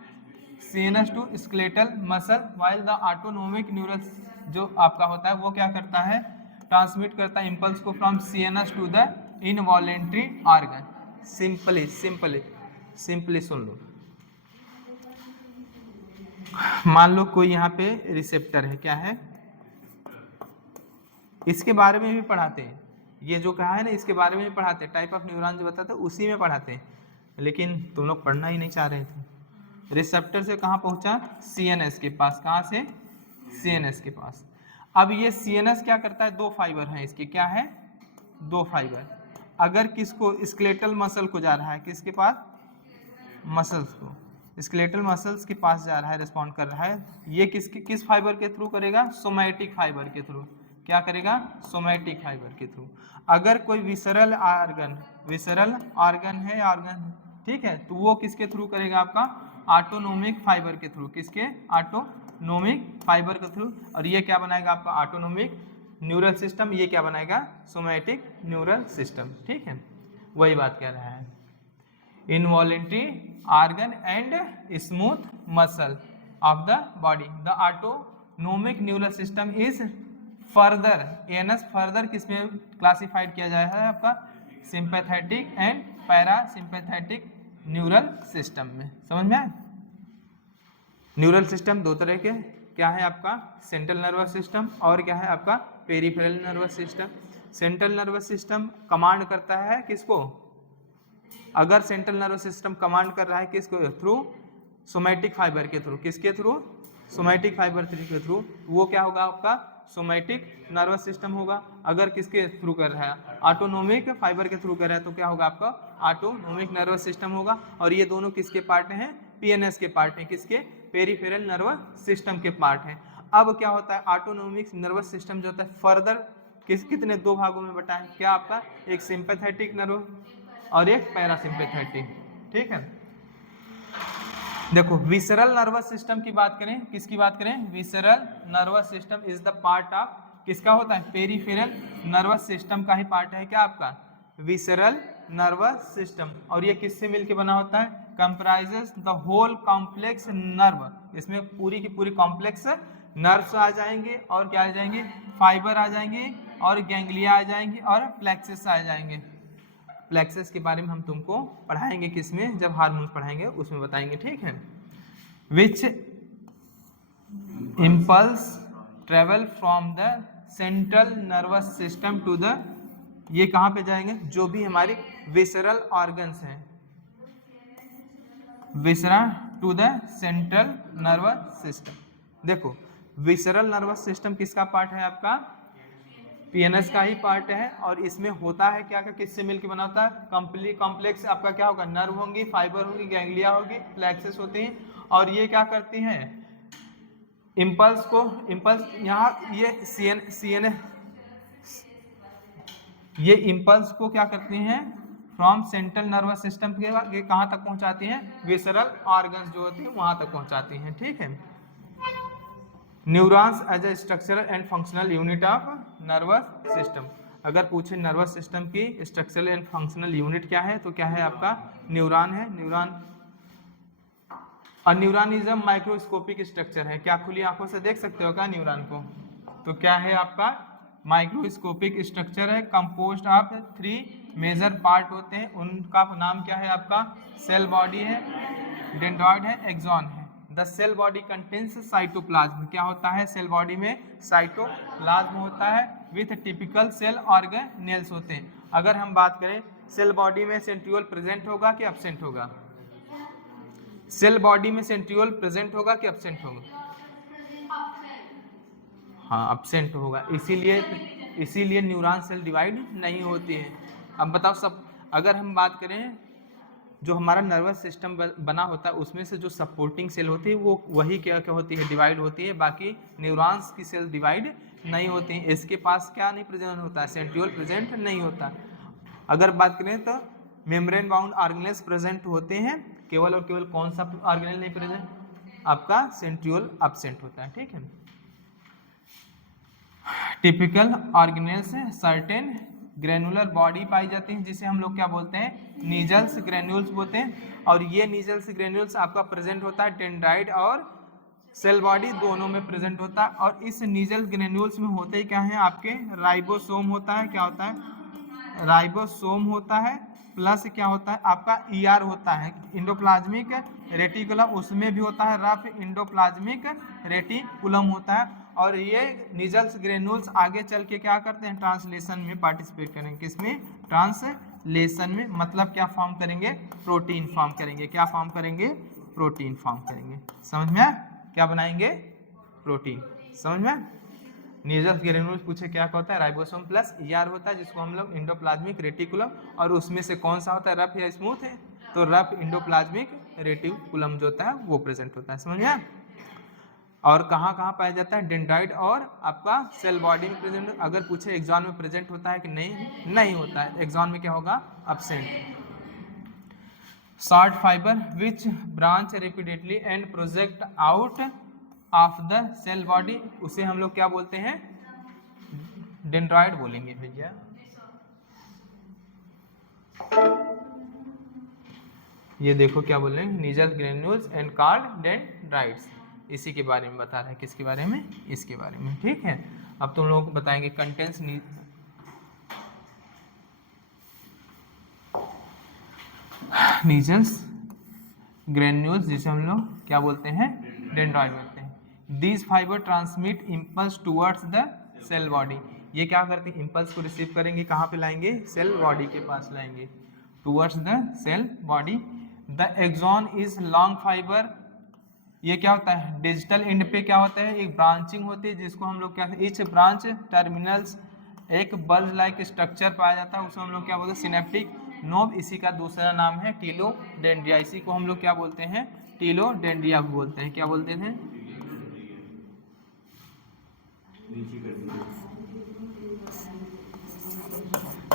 CNS to skeletal muscle, while the autonomic neural जो आपका होता है वो क्या करता है, ट्रांसमिट करता है इम्पल्स को from CNS to the involuntary organ. Simply simply simply सुन लो। मान लो कोई यहाँ पे रिसेप्टर है, क्या है, इसके बारे में भी पढ़ाते हैं, ये जो कहा है ना इसके बारे में भी पढ़ाते हैं, टाइप ऑफ न्यूरॉन जो बताते हैं उसी में पढ़ाते हैं, लेकिन तुम लोग पढ़ना ही नहीं चाह रहे थे। रिसेप्टर से कहाँ पहुंचा, सीएनएस के पास। कहाँ से, सीएनएस के पास। अब ये सीएनएस क्या करता है, दो फाइबर हैं इसके, क्या है, दो फाइबर। अगर किसको, स्केलेटल मसल को जा रहा है, किसके पास, मसल्स को, स्केलेटल मसल्स के पास जा रहा है, रिस्पॉन्ड कर रहा है, ये किस फाइबर के थ्रू करेगा, सोमैटिक फाइबर के थ्रू। क्या करेगा, सोमैटिक फाइबर के थ्रू। अगर कोई विसरल ऑर्गन है, ऑर्गन, ठीक है, तो वो किसके थ्रू करेगा आपका, ऑटोनोमिक फाइबर के थ्रू। किसके, ऑटोनोमिक फाइबर के थ्रू। और ये क्या बनाएगा आपका ऑटोनोमिक न्यूरल सिस्टम, ये क्या बनाएगा, सोमैटिक न्यूरल सिस्टम। ठीक है, वही बात कह रहा है। Involuntary organ and smooth muscle of the body, the autonomic neural system is further, ANS further किसमें क्लासिफाइड किया जाए है आपका, sympathetic and parasympathetic neural system में। समझ में आया? न्यूरल सिस्टम दो तरह के, क्या है आपका सेंट्रल नर्वस सिस्टम और क्या है आपका peripheral nervous system. Central nervous system command करता है किसको, अगर सेंट्रल नर्वस सिस्टम कमांड कर रहा है किसको, थ्रू सोमैटिक फाइबर के थ्रू। किसके थ्रू, सोमैटिक फाइबर के थ्रू, वो क्या होगा आपका सोमैटिक नर्वस सिस्टम होगा। अगर किसके थ्रू कर रहा है, ऑटोनोमिक फाइबर के थ्रू कर रहा है, तो क्या होगा आपका ऑटोनोमिक नर्वस सिस्टम होगा। और ये दोनों किसके पार्ट हैं, पीएनएस के पार्ट हैं, किसके, पेरिफेरल नर्वस सिस्टम के पार्ट हैं। अब क्या होता है, ऑटोनोमिक नर्वस सिस्टम जो होता है फर्दर कितने दो भागों में बटा है, क्या आपका, एक सिंपैथेटिक नर्व और एक पैरासिम्पैथेटिक, ठीक है। देखो विसरल नर्वस सिस्टम की बात करें, किसकी बात करें, visceral nervous system is the part of, किसका होता है, पेरिफेरल नर्वस सिस्टम का ही पार्ट है क्या आपका विसरल नर्वस सिस्टम। और ये किससे मिलके बना होता है, comprises the whole complex nerve, इसमें पूरी की पूरी कॉम्प्लेक्स नर्व्स आ जाएंगे और क्या आ जाएंगे, फाइबर आ जाएंगे और गैंग्लिया आ जाएंगे और प्लेक्सेस आ जाएंगे। प्लेक्सेस के बारे में हम तुमको पढ़ाएंगे किसमें, जब हार्मोन्स पढ़ाएंगे उसमें बताएंगे, ठीक है। Which impulse travel from the central nervous system to the, ये कहाँ पे जाएंगे, जो भी हमारी विसरल ऑर्गन्स हैं, viscera to the central nervous system. देखो विसरल नर्वस सिस्टम किसका पार्ट है आपका, पीएनएस का ही पार्ट है। और इसमें होता है क्या, किससे मिलकर बना होता है, कंप्लीट कॉम्प्लेक्स आपका क्या होगा, नर्व होंगी, फाइबर होगी, गैंग्लिया होगी, प्लेक्सेस होते हैं। और ये क्या करती हैं, इम्पल्स को, इम्पल्स यहाँ ये ये इम्पल्स को क्या करती हैं, फ्रॉम सेंट्रल नर्वस सिस्टम के कहाँ तक पहुँचाती हैं, विसरल ऑर्गन्स जो होती हैं वहाँ तक पहुँचाती हैं, ठीक है। Neurons as a structural and functional unit of nervous system. अगर पूछे नर्वस सिस्टम की स्ट्रक्चरल एंड फंक्शनल यूनिट क्या है, तो क्या है आपका न्यूरॉन है। न्यूरॉन, और neuron is a microscopic structure है, क्या खुली आंखों से देख सकते हो क्या न्यूरॉन को, तो क्या है आपका माइक्रोस्कोपिक स्ट्रक्चर है, कंपोज्ड ऑफ 3 मेजर पार्ट होते हैं। उनका नाम क्या है आपका, सेल बॉडी है, डेंड्रॉइड है, एक्सॉन है। The cell body contains cytoplasm, क्या होता है सेल बॉडी में, साइटोप्लाज्म होता है विथ टिपिकल सेल ऑर्गेनेल्स होते हैं। अगर हम बात करें सेल बॉडी में सेंट्रियोल प्रेजेंट होगा कि एब्सेंट होगा, सेल बॉडी में सेंट्रियोल प्रेजेंट होगा कि एब्सेंट होगा, हाँ एब्सेंट होगा, इसीलिए न्यूरॉन सेल डिवाइड नहीं होती है। अब बताओ सब, अगर हम बात करें जो हमारा नर्वस सिस्टम बना होता है उसमें से जो सपोर्टिंग सेल होती है वो वही क्या क्या होती है, डिवाइड होती है, बाकी न्यूरॉन्स की सेल डिवाइड नहीं होती हैं। इसके पास क्या नहीं प्रेजेंट होता है, सेंट्रियोल प्रेजेंट नहीं होता। अगर बात करें तो मेम्ब्रेन बाउंड ऑर्गेनेल्स प्रेजेंट होते हैं, केवल और केवल कौन सा ऑर्गेनेल नहीं प्रेजेंट, आपका सेंट्रियोल एब्सेंट होता है, ठीक है। Typical organelles certain granular body पाई जाती है, जिसे हम लोग क्या बोलते हैं, नीजल्स ग्रेन्यूल्स बोलते हैं। और ये नीजल्स ग्रेन्यूल्स आपका प्रेजेंट होता है डेंड्राइट और सेल बॉडी दोनों में प्रेजेंट होता है। और इस नीजल ग्रेन्यूल्स में होते ही क्या है आपके, राइबोसोम होता है, क्या होता है, राइबोसोम होता है, प्लस क्या होता है आपका ईआर होता है, इंडोप्लाज्मिक रेटिकुलम, उसमें भी होता है रफ इंडोप्लाज्मिक रेटिकुलम होता है। और ये नीजल्स ग्रेन्यूल्स आगे चल के क्या करते हैं, ट्रांसलेशन में पार्टिसिपेट करेंगे, किसमें, ट्रांसलेशन में, मतलब क्या फॉर्म करेंगे, प्रोटीन फॉर्म करेंगे, क्या फॉर्म करेंगे, प्रोटीन फॉर्म करेंगे। समझ में, क्या बनाएंगे, प्रोटीन, समझ में। नीजल्स ग्रेन्यूल्स पूछे क्या होता है, राइबोसोम प्लस ईआर होता है, जिसको हम लोग इंडोप्लाज्मिक रेटिकुलम, और उसमें से कौन सा होता है, रफ या स्मूथ है, तो रफ इंडोप्लाज्मिक रेटिकुलम जो होता है वो प्रेजेंट होता है, समझ में। और कहाँ कहाँ पाया जाता है, डेंड्राइट और आपका सेल बॉडी में प्रेजेंट। अगर पूछे एक्सॉन में प्रेजेंट होता है कि नहीं होता है, एक्सॉन में क्या होगा, absent. Short fibre which branch repeatedly and project out of the cell body, उसे हम लोग क्या बोलते हैं, डेंड्राइट बोलेंगे भैया। ये देखो क्या बोल रहे हैं, nasal granules and called dendrites, इसी के बारे में बता रहा है, किसके बारे में, इसके बारे में, ठीक है। अब तुम लोगों को बताएंगे कंटेंट्स नीजल्स ग्रेन्यूल्स, जिसे हम लोग क्या बोलते हैं, डेंड्राइट बोलते हैं। These fibre transmit impulse towards the cell body, ये क्या करते हैं, इम्पल्स को रिसीव करेंगे, कहाँ पे लाएंगे, सेल बॉडी के पास लाएंगे, towards the cell body. The axon is long fibre ये क्या होता है, डिजिटल एंड पे क्या होता है, एक ब्रांचिंग होती है जिसको हम लोग क्या, ईच ब्रांच टर्मिनल्स एक बल्ब लाइक स्ट्रक्चर पाया जाता है, उसे हम लोग क्या बोलते हैं, सिनेप्टिक नोब। इसी का दूसरा नाम है टीलोडेंड्रिया। इसी को हम लोग क्या बोलते हैं, टीलोडेंड्रिया बोलते हैं। क्या बोलते थे,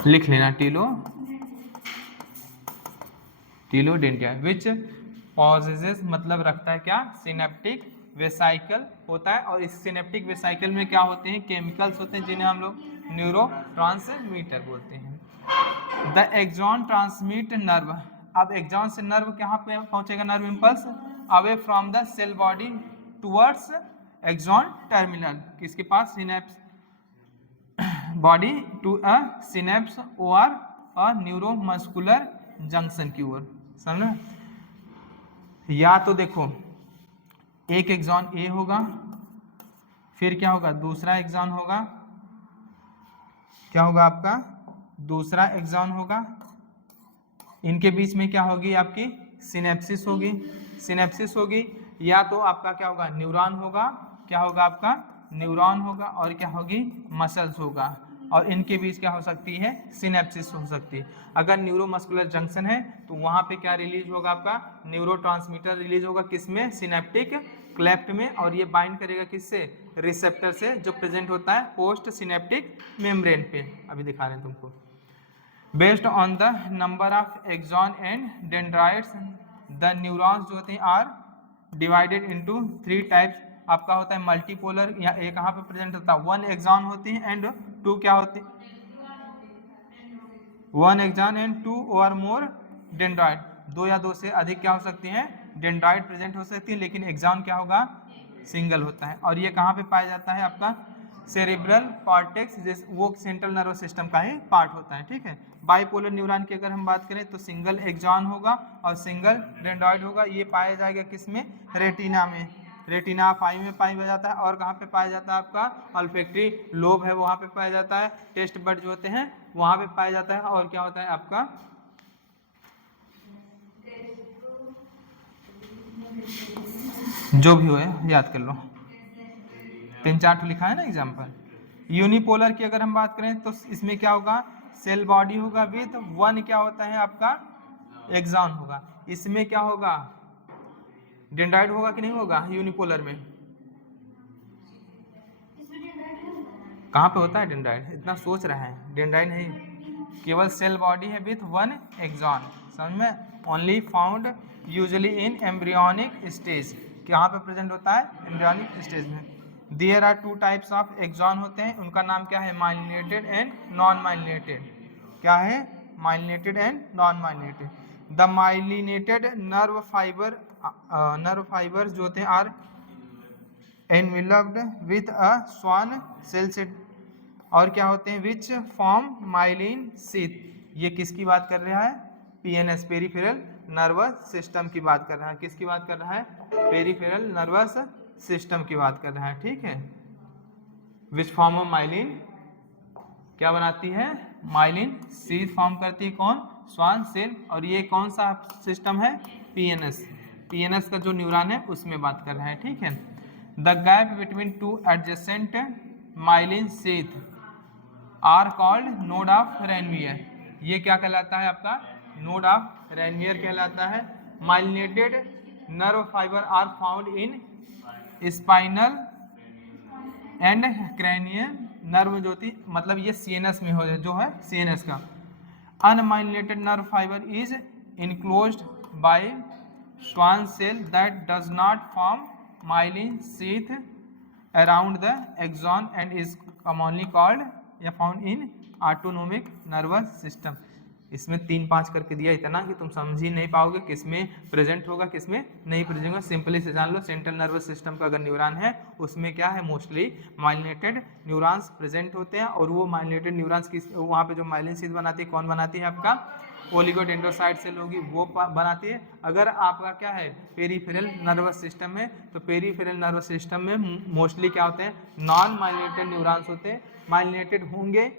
लिख लेना, टीलोडेंड्रिया विच पॉजेजेस मतलब रखता है क्या, सिनेप्टिक वेसाइकल होता है। और इस सिनेप्टिक वेसाइकल में क्या होते हैं, केमिकल्स होते हैं जिन्हें हम लोग न्यूरोट्रांसमीटर बोलते हैं। The axon transmit nerve. अब एक्सॉन से नर्व कहाँ पे पहुंचेगा, nerve impulse away from the cell body towards axon terminal, किसके पास, synapse body to a synapse और अ न्यूरोमस्कुलर जंक्शन की ओर। समझ, या तो देखो एक एक्सॉन ए होगा, फिर क्या होगा, दूसरा एक्सॉन होगा, क्या होगा आपका, दूसरा एक्सॉन होगा, इनके बीच में क्या होगी आपकी सिनेप्सिस होगी, सिनेप्सिस होगी, या तो आपका क्या होगा, न्यूरॉन होगा, क्या होगा आपका, न्यूरॉन होगा, और क्या होगी, मसल्स होगा, और इनके बीच क्या हो सकती है, सिनेप्सिस हो सकती है। अगर न्यूरोमस्कुलर जंक्शन है तो वहाँ पे क्या रिलीज होगा, आपका न्यूरोट्रांसमीटर रिलीज होगा, किसमें, सिनेप्टिक क्लेफ्ट में, और ये बाइंड करेगा किससे, रिसेप्टर से, जो प्रेजेंट होता है पोस्ट सिनेप्टिक मेम्ब्रेन पे। अभी दिखा रहे हैं तुमको। Based on the number of axon and dendrites the neurons जो होते हैं आर डिवाइडेड इनटू 3 टाइप्स। आपका होता है मल्टीपोलर, या एक कहाँ पे प्रेजेंट होता है, 1 एक्सॉन होती है एंड 2 क्या होती है, 1 एक्सॉन एंड 2 और मोर डेंड्राइट, 2 या 2 से अधिक क्या हो सकती हैं, डेंड्राइट प्रेजेंट हो सकती है, लेकिन एक्सॉन क्या होगा, सिंगल होता है। और ये कहाँ पे पाया जाता है, आपका सेरेब्रल कॉर्टेक्स, जिस वो सेंट्रल नर्वस सिस्टम का ही पार्ट होता है। ठीक है, बाइपोलर न्यूरॉन की अगर हम बात करें तो सिंगल एक्सॉन होगा और सिंगल डेंड्राइट होगा। ये पाया जाएगा किसमें, रेटिना में, रेटिना ऑफ आई में पाया जाता है। और कहाँ पे पाया जाता है, आपका ऑल्फैक्टरी लोब है वहाँ पे पाया जाता है, टेस्ट बड जो होते हैं वहाँ पे पाया जाता है। और क्या होता है आपका, जो भी हो याद कर लो, 3-4 तो लिखा है ना एग्जाम्पल। यूनिपोलर की अगर हम बात करें तो इसमें क्या होगा, सेल बॉडी होगा विथ 1 क्या होता है आपका, एक्सॉन होगा। इसमें क्या होगा, डेंड्राइट होगा कि नहीं होगा, यूनिपोलर में कहाँ पे होता है डेंड्राइट, इतना सोच रहा है, डेंड्राइट नहीं, केवल सेल बॉडी है विथ 1 एक्सॉन। समझ में, only found usually in embryonic stage, कहाँ पे प्रेजेंट होता है, एम्ब्रियोनिक स्टेज में। There are 2 types of axon होते हैं, उनका नाम क्या है, माइलिनेटेड एंड नॉन माइलिनेटेड। क्या है, myelinated and non myelinated. The myelinated nerve fibres जो होते हैं are enveloped with a Schwann cell से, और क्या होते हैं, विच फॉर्म माइलिन शीथ। ये किसकी बात कर रहा है, पीएनएस, पेरिफेरल नर्वस सिस्टम की बात कर रहा है। किसकी बात कर रहा है, पेरिफेरल नर्वस सिस्टम की बात कर रहा है। ठीक है, विच फॉर्म ऑफ माइलिन क्या बनाती है, माइलिन शीथ फॉर्म करती है, कौन, स्वान सेल। और ये कौन सा सिस्टम है, पीएनएस, पीएनएस का जो न्यूरॉन है उसमें बात कर रहा है। ठीक है, the gap between 2 adjacent myelin sheath are called node of Ranvier. ये क्या कहलाता है आपका, नोड ऑफ रेनवियर कहलाता है। Myelinated nerve fibre are found in spinal and cranial nerve जो थी, मतलब ये सीएनएस में हो, जो है सीएनएस का। Unmyelinated nerve fibre is enclosed by Schwann cell that does not form myelin sheath around the axon and is commonly called या found in autonomic nervous system. इसमें 3-5 करके दिया, इतना कि तुम समझ ही नहीं पाओगे किसमें प्रेजेंट होगा किसमें नहीं प्रेजेंट होगा। सिंपली से जान लो, सेंट्रल नर्वस सिस्टम का अगर न्यूरॉन है उसमें क्या है, मोस्टली माइलिनेटेड न्यूरॉन्स प्रेजेंट होते हैं। और वो माइलिनेटेड न्यूरॉन्स किस, वहाँ पे जो माइलिन शीथ बनाती है, कौन बनाती है, आपका ओलिगोडेंड्रोसाइट सेल होगी, वो बनाती है। अगर आपका क्या है, पेरिफेरल नर्वस सिस्टम है, तो पेरिफेरल नर्वस सिस्टम में मोस्टली क्या होते हैं, नॉन माइलिनेटेड न्यूरॉन्स होते हैं। माइलिनेटेड होंगे,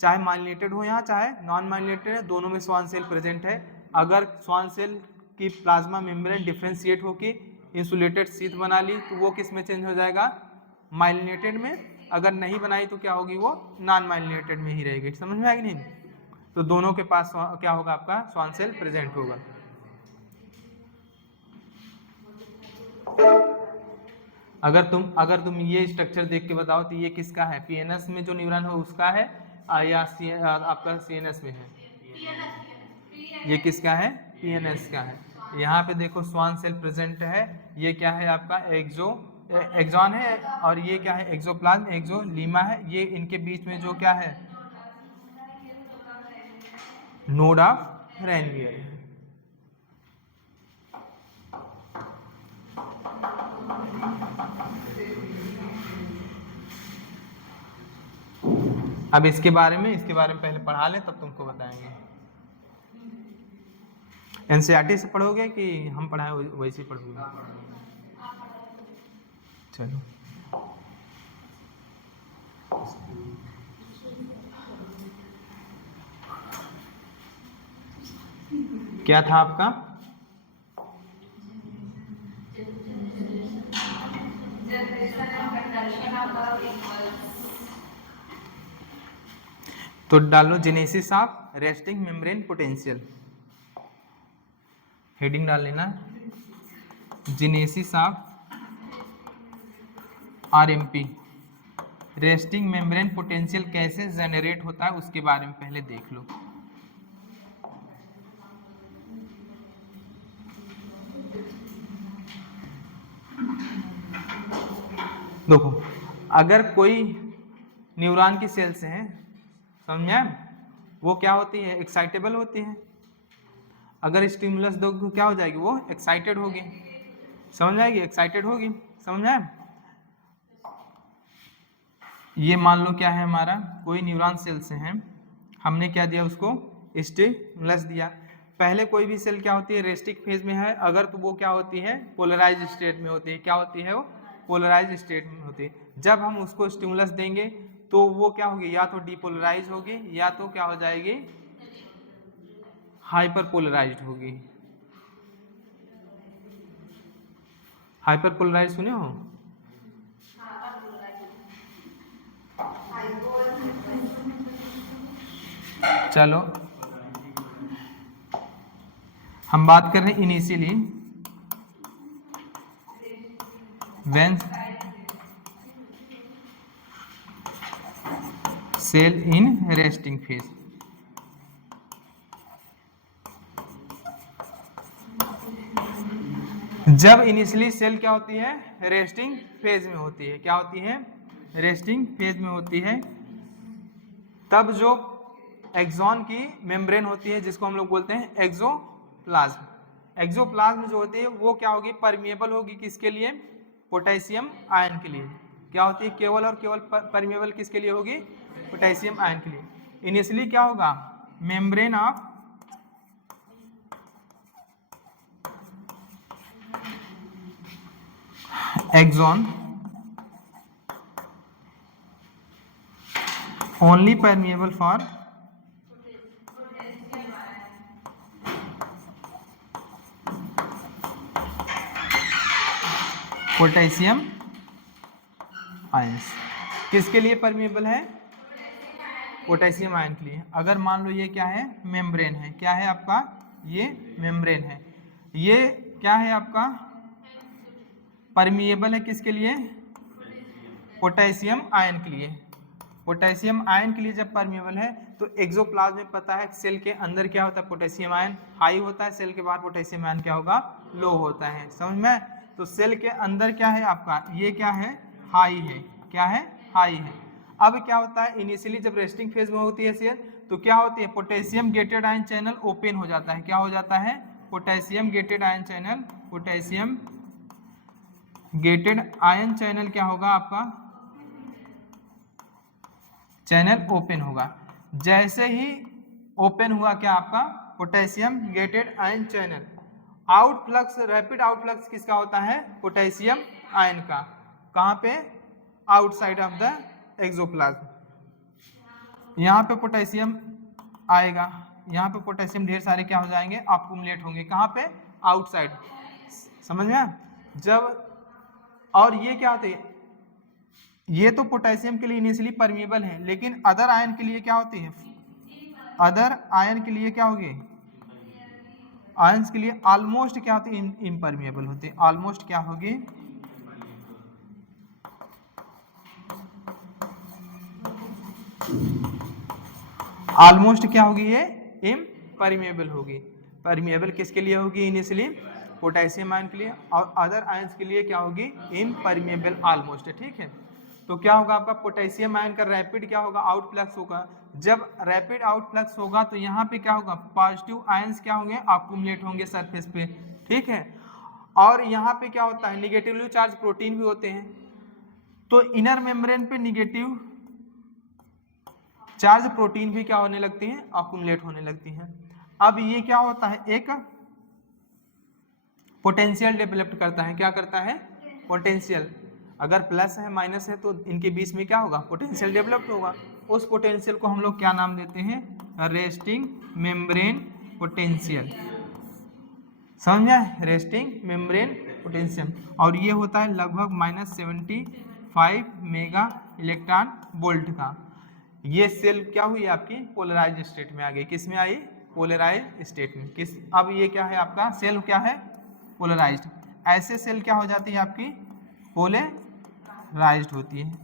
चाहे माइलिनेटेड हो यहाँ चाहे नॉन माइलिनेटेड है, दोनों में स्वान सेल प्रेजेंट है। अगर स्वान सेल की प्लाज्मा मेम्ब्रेन डिफ्रेंशिएट होगी इंसुलेटेड शीट बना ली तो वो किस में चेंज हो जाएगा, माइलिनेटेड में। अगर नहीं बनाई तो क्या होगी, वो नॉन माइलिनेटेड में ही रहेगी। समझ में आएगी नहीं? तो दोनों के पास क्या होगा, आपका श्वान सेल प्रेजेंट होगा। अगर तुम ये स्ट्रक्चर देख के बताओ तो ये किसका है, पीएनएस में जो न्यूरॉन है उसका है या आपका सीएनएस में है? ये किसका है, पीएनएस का है। यहाँ पे देखो श्वान सेल प्रेजेंट है, ये क्या है आपका एक्सॉन है, और ये क्या है, एक्सोप्लाज्म, एक्सोलीमा है। ये इनके बीच में जो क्या है, नोड ऑफ रैनवियर है। अब इसके बारे में पहले पढ़ा लें, तब तुमको बताएंगे। एनसीईआरटी से पढ़ोगे कि हम पढ़ाए वैसे ही पढ़ोगे? चलो क्या था आपका, तो डालो genesis of resting membrane potential, heading डाल लेना, genesis of RMP, resting membrane potential कैसे जनरेट होता है उसके बारे में पहले देख लो। देखो, अगर कोई न्यूरॉन की सेल्स हैं, समझ में आया, वो क्या होती है, एक्साइटेबल होती है। अगर स्टिमुलस दो तो क्या हो जाएगी, वो एक्साइटेड होगी। समझ आएगी, एक्साइटेड होगी। समझ में आया? ये मान लो क्या है हमारा, कोई न्यूरॉन सेल से हैं, हमने क्या दिया उसको, स्टिमुलस दिया। पहले कोई भी सेल क्या होती है, रेस्टिक फेज में है अगर, तो वो क्या होती है, पोलराइज स्टेट में होती है। क्या होती है वो, पोलराइज स्टेट में होती है। जब हम उसको स्टिमुलस देंगे तो वो क्या होगी, या तो डीपोलराइज होगी या तो क्या हो जाएगी, हाइपर पोलराइज्ड होगी। हाइपर पोलराइज सुने हो? चलो हम बात कर रहे हैं initially when cell in resting phase. जब इनिशियली सेल क्या होती है, रेस्टिंग फेज में होती है। क्या होती है, रेस्टिंग फेज में होती है। तब जो एक्सॉन की मेम्ब्रेन होती है जिसको हम लोग बोलते हैं एक्सोप्लाज्म। एक्सोप्लाज्म जो होती है वो क्या होगी, परमिएबल होगी किसके लिए, पोटेशियम आयन के लिए। क्या होती है, केवल और केवल परमिएबल किसके लिए होगी, पोटेशियम आयन के लिए। इनिशियली क्या होगा, membrane of axon only permeable for potassium ions. किसके लिए परमिएबल है, पोटेशियम आयन के लिए। अगर मान लो ये क्या है, मेम्ब्रेन है, क्या है आपका, ये मेम्ब्रेन है, ये क्या है आपका, परमिएबल है किसके लिए, पोटेशियम आयन के लिए। पोटेशियम आयन के लिए जब परमिएबल है तो एक्सोप्लाज्म में पता है सेल के अंदर क्या होता है, पोटेशियम आयन हाई होता है, सेल के बाहर पोटेशियम आयन क्या होगा, लो होता है। समझ में? तो सेल के अंदर क्या है आपका, ये क्या है, हाई है। क्या है, हाई है। अब क्या होता है, इनिशियली जब रेस्टिंग फेज में होती है सेल तो क्या होती है, potassium gated ion channel open हो जाता है। क्या हो जाता है, potassium gated ion channel, potassium gated ion channel क्या होगा आपका, चैनल ओपन होगा। जैसे ही ओपन हुआ क्या आपका, potassium gated ion channel, outflux, rapid outflux किसका होता है, पोटेशियम आयन का। कहाँ पे, आउटसाइड ऑफ द एक्सोप्लाज्म। यहाँ पे पोटेशियम आएगा, यहाँ पे पोटेशियम ढेर सारे क्या हो जाएंगे, अक्युमुलेट होंगे। कहाँ पे, आउटसाइड। समझ में? जब, और ये क्या होते हैं, ये तो पोटेशियम के लिए इनिशियली परमिएबल है, लेकिन अदर आयन के लिए क्या होती है, अदर आयन के लिए क्या होगी, आयंस के लिए ऑलमोस्ट क्या होती है, इम्परमिएबल होते हैं, ऑलमोस्ट क्या होगी, ऑलमोस्ट क्या होगी, ये इम्परमिएबल होगी। परमिएबल किसके लिए होगी, इनिशियली पोटेशियम आयन के लिए, और अदर आयंस के लिए क्या होगी, इम्परमिएबल ऑलमोस्ट। ठीक है, तो क्या होगा आपका पोटेशियम आयन का रैपिड क्या होगा, आउटफ्लक्स होगा। जब रैपिड आउटफ्लक्स होगा तो यहाँ पे क्या होगा, पॉजिटिव आयंस क्या होंगे, अक्यूमुलेट होंगे सरफेस पे। ठीक है, और यहाँ पे क्या होता है, निगेटिवली चार्ज प्रोटीन भी होते हैं, तो इनर मेम्ब्रेन पे निगेटिव चार्ज प्रोटीन भी क्या होने लगती हैं, अक्यूमुलेट होने लगती हैं। अब ये क्या होता है, एक पोटेंशियल डेवलप करता है, क्या करता है, पोटेंशियल। अगर प्लस है माइनस है तो इनके बीच में क्या होगा, पोटेंशियल डेवलप होगा। उस पोटेंशियल को हम लोग क्या नाम देते हैं, रेस्टिंग मेम्ब्रेन पोटेंशियल। समझा, रेस्टिंग मेम्ब्रेन पोटेंशियल। और ये होता है लगभग -75 मेगा इलेक्ट्रॉन वोल्ट का। ये सेल क्या हुई आपकी, पोलराइज स्टेट में आ गई। किस में आई, पोलराइज स्टेट में। किस, अब ये क्या है आपका सेल, क्या है, पोलराइज्ड। ऐसे सेल क्या हो जाती है आपकी, पोलराइज्ड होती है।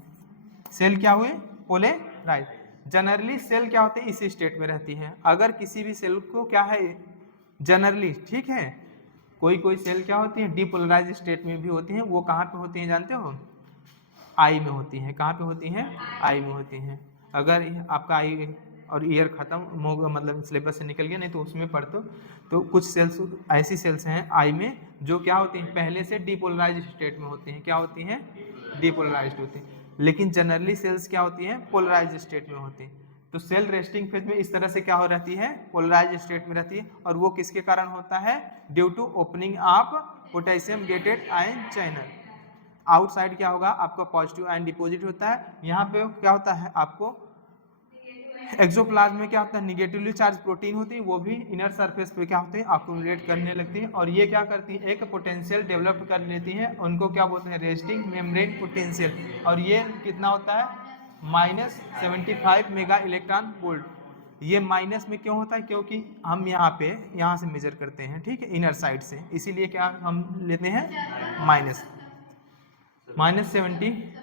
सेल क्या हुए, पोलराइज्ड। जनरली सेल क्या होती है, इसी स्टेट में रहती है। अगर किसी भी सेल को क्या है, जनरली, ठीक है, कोई कोई सेल क्या होती है, डीपोलराइज स्टेट में भी होती है। वो कहाँ पे होती हैं जानते हो, आई में होती हैं। कहाँ पे होती हैं, आई में होती हैं। अगर आपका आई और ईयर खत्म होगा, मतलब सिलेबस से निकल गया, नहीं तो उसमें पढ़ते तो कुछ सेल्स ऐसी सेल्स हैं आई में जो क्या होती हैं, पहले से डीपोलराइज स्टेट में होती हैं। क्या होती हैं, डीपोलराइज्ड होती हैं। लेकिन जनरली सेल्स क्या होती हैं, पोलराइज स्टेट में होती हैं। तो सेल रेस्टिंग फेज में इस तरह से क्या हो रहती है, पोलराइज स्टेट में रहती है। और वो किसके कारण होता है, due to opening of potassium gated ion channel. Outside क्या होगा आपका, पॉजिटिव आयन डिपॉजिट होता है। यहाँ पे क्या होता है आपको, एक्सोप्लाज्म में क्या होता है, निगेटिवली चार्ज प्रोटीन होती है, वो भी इनर सरफेस पे क्या होते हैं, अक्यूमुलेट करने लगती है। और ये क्या करती है, एक पोटेंशियल डेवलप कर लेती है। उनको क्या बोलते हैं, रेस्टिंग मेम्ब्रेन पोटेंशियल। और ये कितना होता है, -75 मेगा इलेक्ट्रॉन वोल्ट। ये माइनस में क्यों होता है, क्योंकि हम यहाँ से मेजर करते हैं, ठीक है, इनर साइड से, इसीलिए क्या हम लेते हैं, -70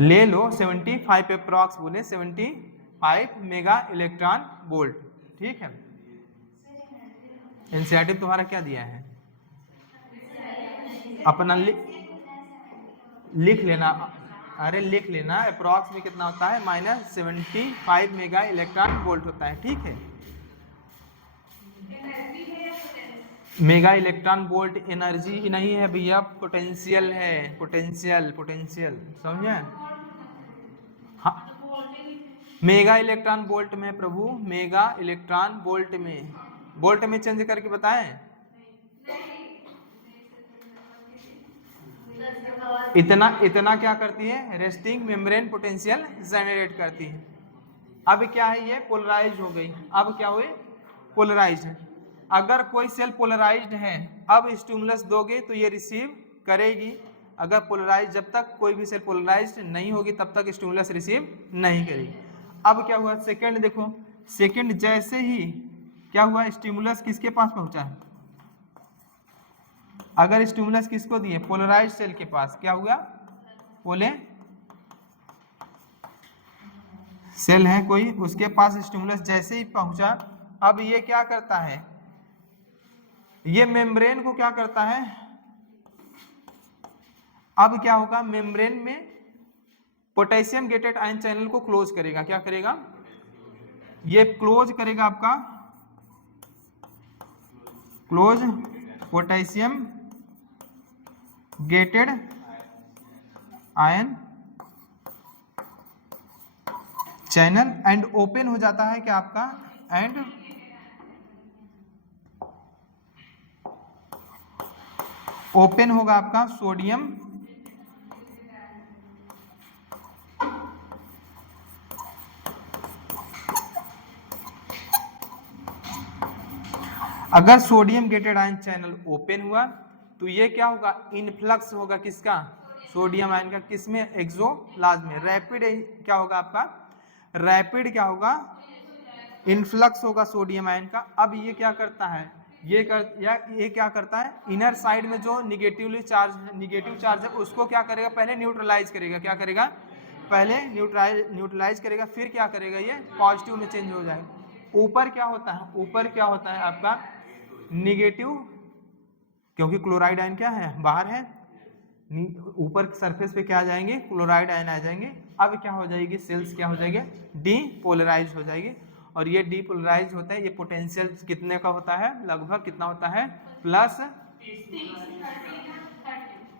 ले लो, 75 अप्रॉक्स बोले, 75 मेगा इलेक्ट्रॉन वोल्ट। ठीक है, एनसीईआरटी तुम्हारा क्या दिया है, अपना लिख लेना। अरे लिख लेना, अप्रॉक्स में कितना होता है, -75 मेगा इलेक्ट्रॉन वोल्ट होता है। ठीक है, मेगा इलेक्ट्रॉन वोल्ट एनर्जी नहीं है भैया, पोटेंशियल है, पोटेंशियल समझे। हाँ, मेगा इलेक्ट्रॉन वोल्ट में प्रभु, मेगा इलेक्ट्रॉन वोल्ट में चेंज करके बताएं। इतना क्या करती है, रेस्टिंग मेम्ब्रेन पोटेंशियल जनरेट करती है। अब क्या है, ये पोलराइज हो गई। अब क्या हुई, पोलराइज है। अगर कोई सेल पोलराइज्ड है, अब स्टिमुलस दोगे तो ये रिसीव करेगी। अगर पोलराइज, जब तक कोई भी सेल पोलराइज्ड नहीं होगी तब तक स्टिमुलस रिसीव नहीं करेगी। अब क्या हुआ, सेकंड देखो, सेकंड जैसे ही क्या हुआ, स्टिमुलस किसके पास पहुंचा है, अगर स्टिमुलस किसको दिए, पोलराइज्ड सेल के पास, क्या हुआ, पोले सेल है कोई, उसके पास स्टिमुलस जैसे ही पहुंचा, अब ये क्या करता है, ये मेम्ब्रेन को क्या करता है, अब क्या होगा, मेम्ब्रेन में पोटेशियम गेटेड आयन चैनल को क्लोज करेगा। क्या करेगा, ये क्लोज करेगा आपका, close potassium gated ion channel and open हो जाता है क्या आपका, एंड ओपन होगा आपका सोडियम अगर sodium gated ion channel open हुआ तो ये क्या होगा, इनफ्लक्स होगा किसका, सोडियम आयन का, किसमें, एक्सोप्लाज्म में। रैपिड क्या होगा आपका, रैपिड क्या होगा, इनफ्लक्स होगा सोडियम आयन का। अब ये क्या करता है, ये क्या करता है, इनर साइड में जो निगेटिव चार्ज है उसको क्या करेगा, पहले न्यूट्रलाइज करेगा। क्या करेगा, पहले न्यूट्रलाइज करेगा, फिर क्या करेगा, ये पॉजिटिव में चेंज हो जाएगा। ऊपर क्या होता है, ऊपर क्या होता है आपका निगेटिव, क्योंकि क्लोराइड आयन क्या है, बाहर है, ऊपर सरफेस पे क्या आ जाएंगे, क्लोराइड आयन आ जाएंगे। अब क्या हो जाएगी, सेल्स क्या हो जाएगी, डीपोलराइज हो जाएगी। और ये डीपोलराइज होता है, ये पोटेंशियल कितने का होता है, लगभग कितना होता है, प्लस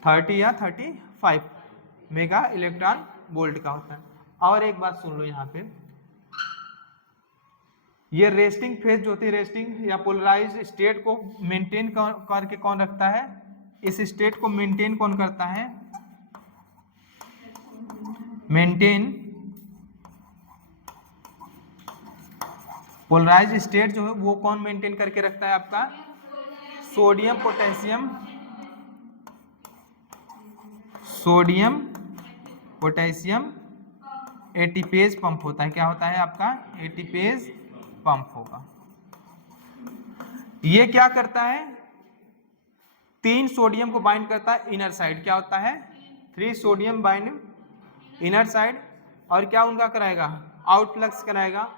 30 या 35 मेगा इलेक्ट्रॉन वोल्ट का होता है। और एक बात सुन लो यहाँ पे, ये रेस्टिंग फेज जो होती है, रेस्टिंग या पोलराइज स्टेट को मेंटेन करके कौन रखता है, इस स्टेट को मेंटेन कौन करता है, मेंटेन पोलराइज स्टेट जो है वो कौन मेंटेन करके रखता है आपका, सोडियम पोटेशियम एटीपेज पंप होता है। क्या होता है आपका, एटीपेज पंप होगा। ये क्या करता है, 3 सोडियम को बाइंड करता है इनर साइड, क्या होता है 3 सोडियम बाइंड इनर साइड, और क्या उनका कराएगा, आउटफ्लक्स कराएगा।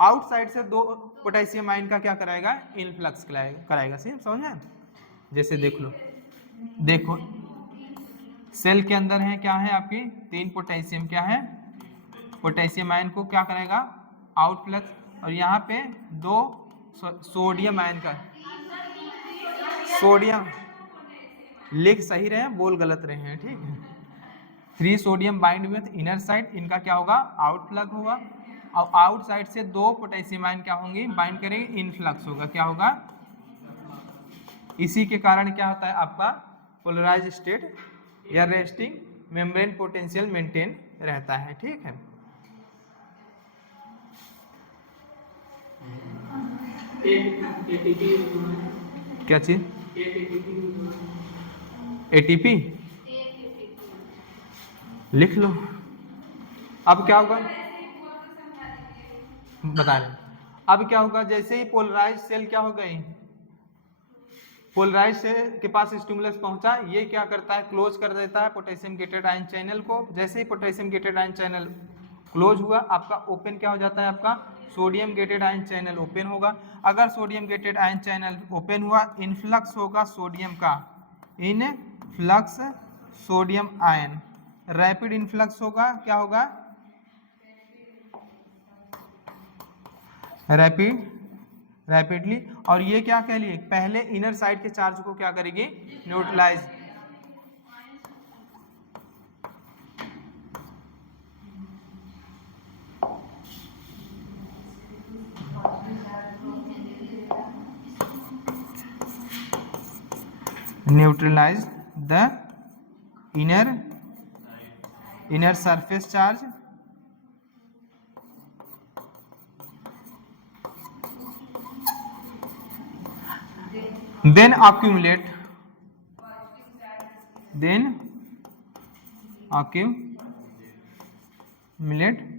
आउटसाइड से 2 पोटेशियम आयन का क्या कराएगा, इनफ्लक्स कराएगा। समझ में, जैसे देख लो, देखो सेल के अंदर है, क्या है आपकी 3 पोटेशियम, क्या है पोटेशियम आयन को क्या करेगा, आउटफ्लक्स, और यहाँ पे 2 सोडियम आयन का, सोडियम लिख सही रहे हैं, बोल गलत रहे हैं, ठीक है। 3 sodium bind with inner side, इनका क्या होगा, आउटफ्लक्स होगा। और आउटसाइड से 2 पोटेशियम आयन क्या होंगे, बाइंड करेंगे, इनफ्लक्स होगा। क्या होगा, इसी के कारण क्या होता है आपका पोलराइज स्टेट या रेस्टिंग मेम्ब्रेन पोटेंशियल मेंटेन रहता है, ठीक है। क्या चीज, एटीपी लिख लो। अब क्या होगा, बता रहे, अब क्या होगा, जैसे ही पोलराइज सेल क्या हो गई, पोलराइज सेल के पास स्टिमुलस पहुंचा, ये क्या करता है, क्लोज कर देता है पोटेशियम गेटेड आयन चैनल को। जैसे ही potassium gated ion channel close हुआ, आपका ओपन क्या हो जाता है, आपका sodium gated ion channel open होगा। अगर sodium gated ion channel open हुआ, इनफ्लक्स होगा सोडियम का, influx sodium ion, rapid influx होगा, क्या होगा, रैपिडली। और ये क्या कह लिए, पहले इनर साइड के चार्ज को क्या करेगी, neutralise. Neutralise the inner surface charge then accumulate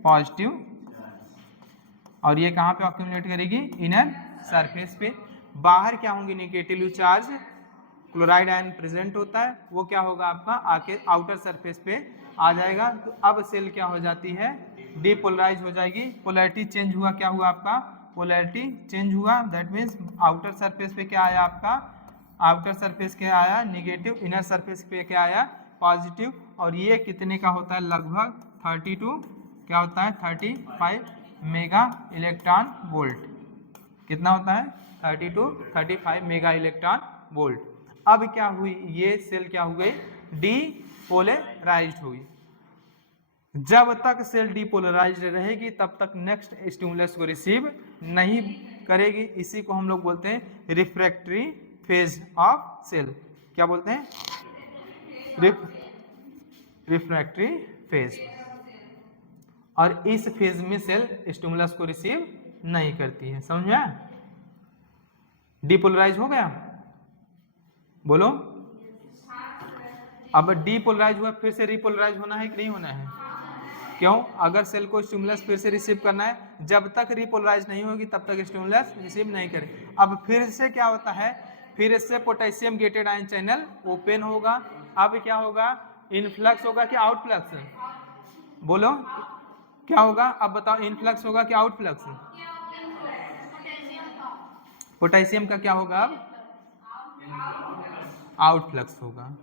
positive, और ये कहाँ पे अक्यूमुलेट करेगी, इनर सरफेस पे। बाहर क्या होंगे, negative charge, chloride ion present होता है, वो क्या होगा आपका आके आउटर सरफेस पे आ जाएगा। तो अब सेल क्या हो जाती है, डीपोलराइज हो जाएगी। पोलैरिटी चेंज हुआ, क्या हुआ आपका, पोलैरिटी चेंज हुआ, दैट मीन्स आउटर सरफेस पे क्या आया आपका, आउटर सरफेस क्या आया निगेटिव, इनर सरफेस पे क्या आया पॉजिटिव। और ये कितने का होता है, लगभग 32 क्या होता है 35 मेगा इलेक्ट्रॉन वोल्ट। कितना होता है 35 मेगा इलेक्ट्रॉन वोल्ट। अब क्या हुई, ये सेल क्या हो गई, डीपोलराइज्ड हुई। जब तक सेल डीपोलराइज्ड रहेगी तब तक नेक्स्ट स्टिमुलस को रिसीव नहीं करेगी। इसी को हम लोग बोलते हैं रिफ्रैक्टरी फेज ऑफ सेल। क्या बोलते हैं, रिफ्रैक्टरी फेज। और इस फेज में सेल स्टिमुलस को रिसीव नहीं करती है, समझ में आया। डीपोलराइज हो गया, बोलो। अब डीपोलराइज हुआ, फिर से रिपोलराइज होना है कि नहीं होना है? क्यों? अगर सेल को स्टिमुलस फिर से रिसीव करना है, जब तक रिपोलराइज नहीं होगी तब तक स्टिमुलस रिसीव नहीं करे। अब फिर से क्या होता है, फिर से potassium gated ion channel open होगा। अब क्या होगा, इनफ्लक्स होगा कि आउटफ्लक्स? बोलो क्या होगा, अब बताओ, इनफ्लक्स होगा कि आउटफ्लक्स? पोटेशियम का क्या होगा, अब आउटफ्लक्स होगा।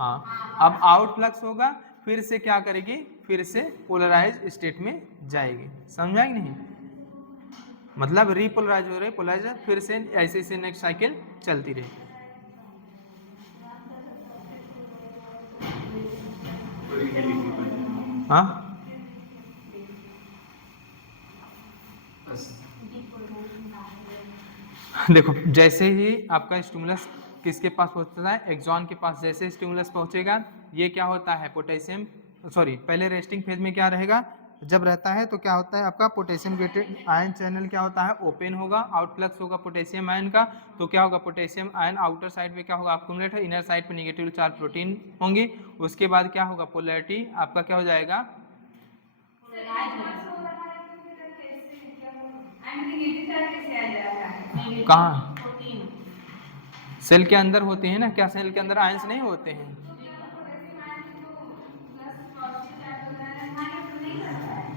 हाँ, अब आउटफ्लक्स होगा, फिर से क्या करेगी, फिर से पोलराइज स्टेट में जाएगी। समझा कि नहीं? मतलब रिपोलराइज हो रही, पोलराइज, फिर से ऐसे ऐसे नेक्स्ट साइकिल चलती रही। हाँ, देखो जैसे ही आपका स्टिमुलस किसके पास पहुंचता है, एक्सॉन के पास। जैसे स्टिमुलस पहुंचेगा, ये क्या होता है, पोटेशियम, सॉरी, पहले रेस्टिंग फेज में क्या रहेगा, जब रहता है तो क्या होता है आपका पोटेशियम गेटेड आयन चैनल क्या होता है, ओपन होगा, आउटफ्लक्स होगा पोटेशियम आयन का। तो क्या होगा, पोटेशियम आयन आउटर साइड पे क्या होगा, अक्यूमुलेट है, इनर साइड पे नेगेटिव चार्ज प्रोटीन होंगी। उसके बाद क्या होगा, पोलैरिटी आपका क्या हो जाएगा, कहाँ, सेल के अंदर होते हैं ना, क्या सेल के अंदर आयंस नहीं होते हैं?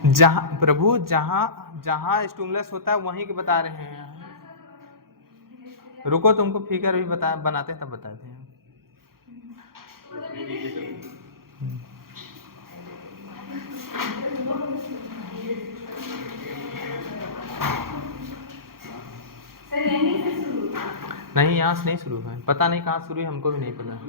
जहाँ प्रभु, जहाँ जहाँ स्टिमुलस होता है वहीं के बता रहे हैं। रुको, तुमको फिगर भी बनाते हैं तब बताते हैं। नहीं, यहाँ से नहीं शुरू है, पता नहीं कहाँ शुरू है, हमको भी नहीं पता।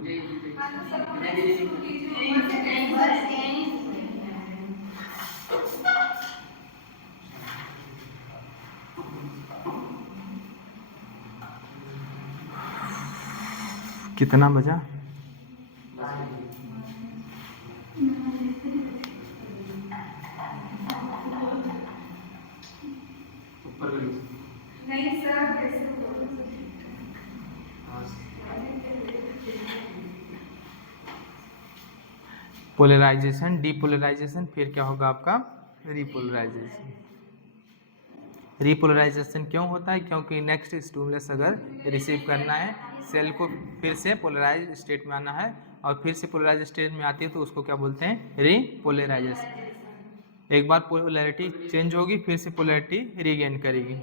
कितना बजा? नहीं सर, पोलराइजेशन, डीपोलराइजेशन, फिर क्या होगा आपका, रिपोलराइजेशन। रिपोलराइजेशन क्यों होता है, क्योंकि नेक्स्ट स्टिमुलस अगर रिसीव करना है, सेल को फिर से पोलराइज स्टेट में आना है, और फिर से पोलराइज स्टेट में आती है तो उसको क्या बोलते हैं, रिपोलराइजेशन। एक बार पोलैरिटी चेंज होगी, फिर से पोलैरिटी रीगेन करेगी।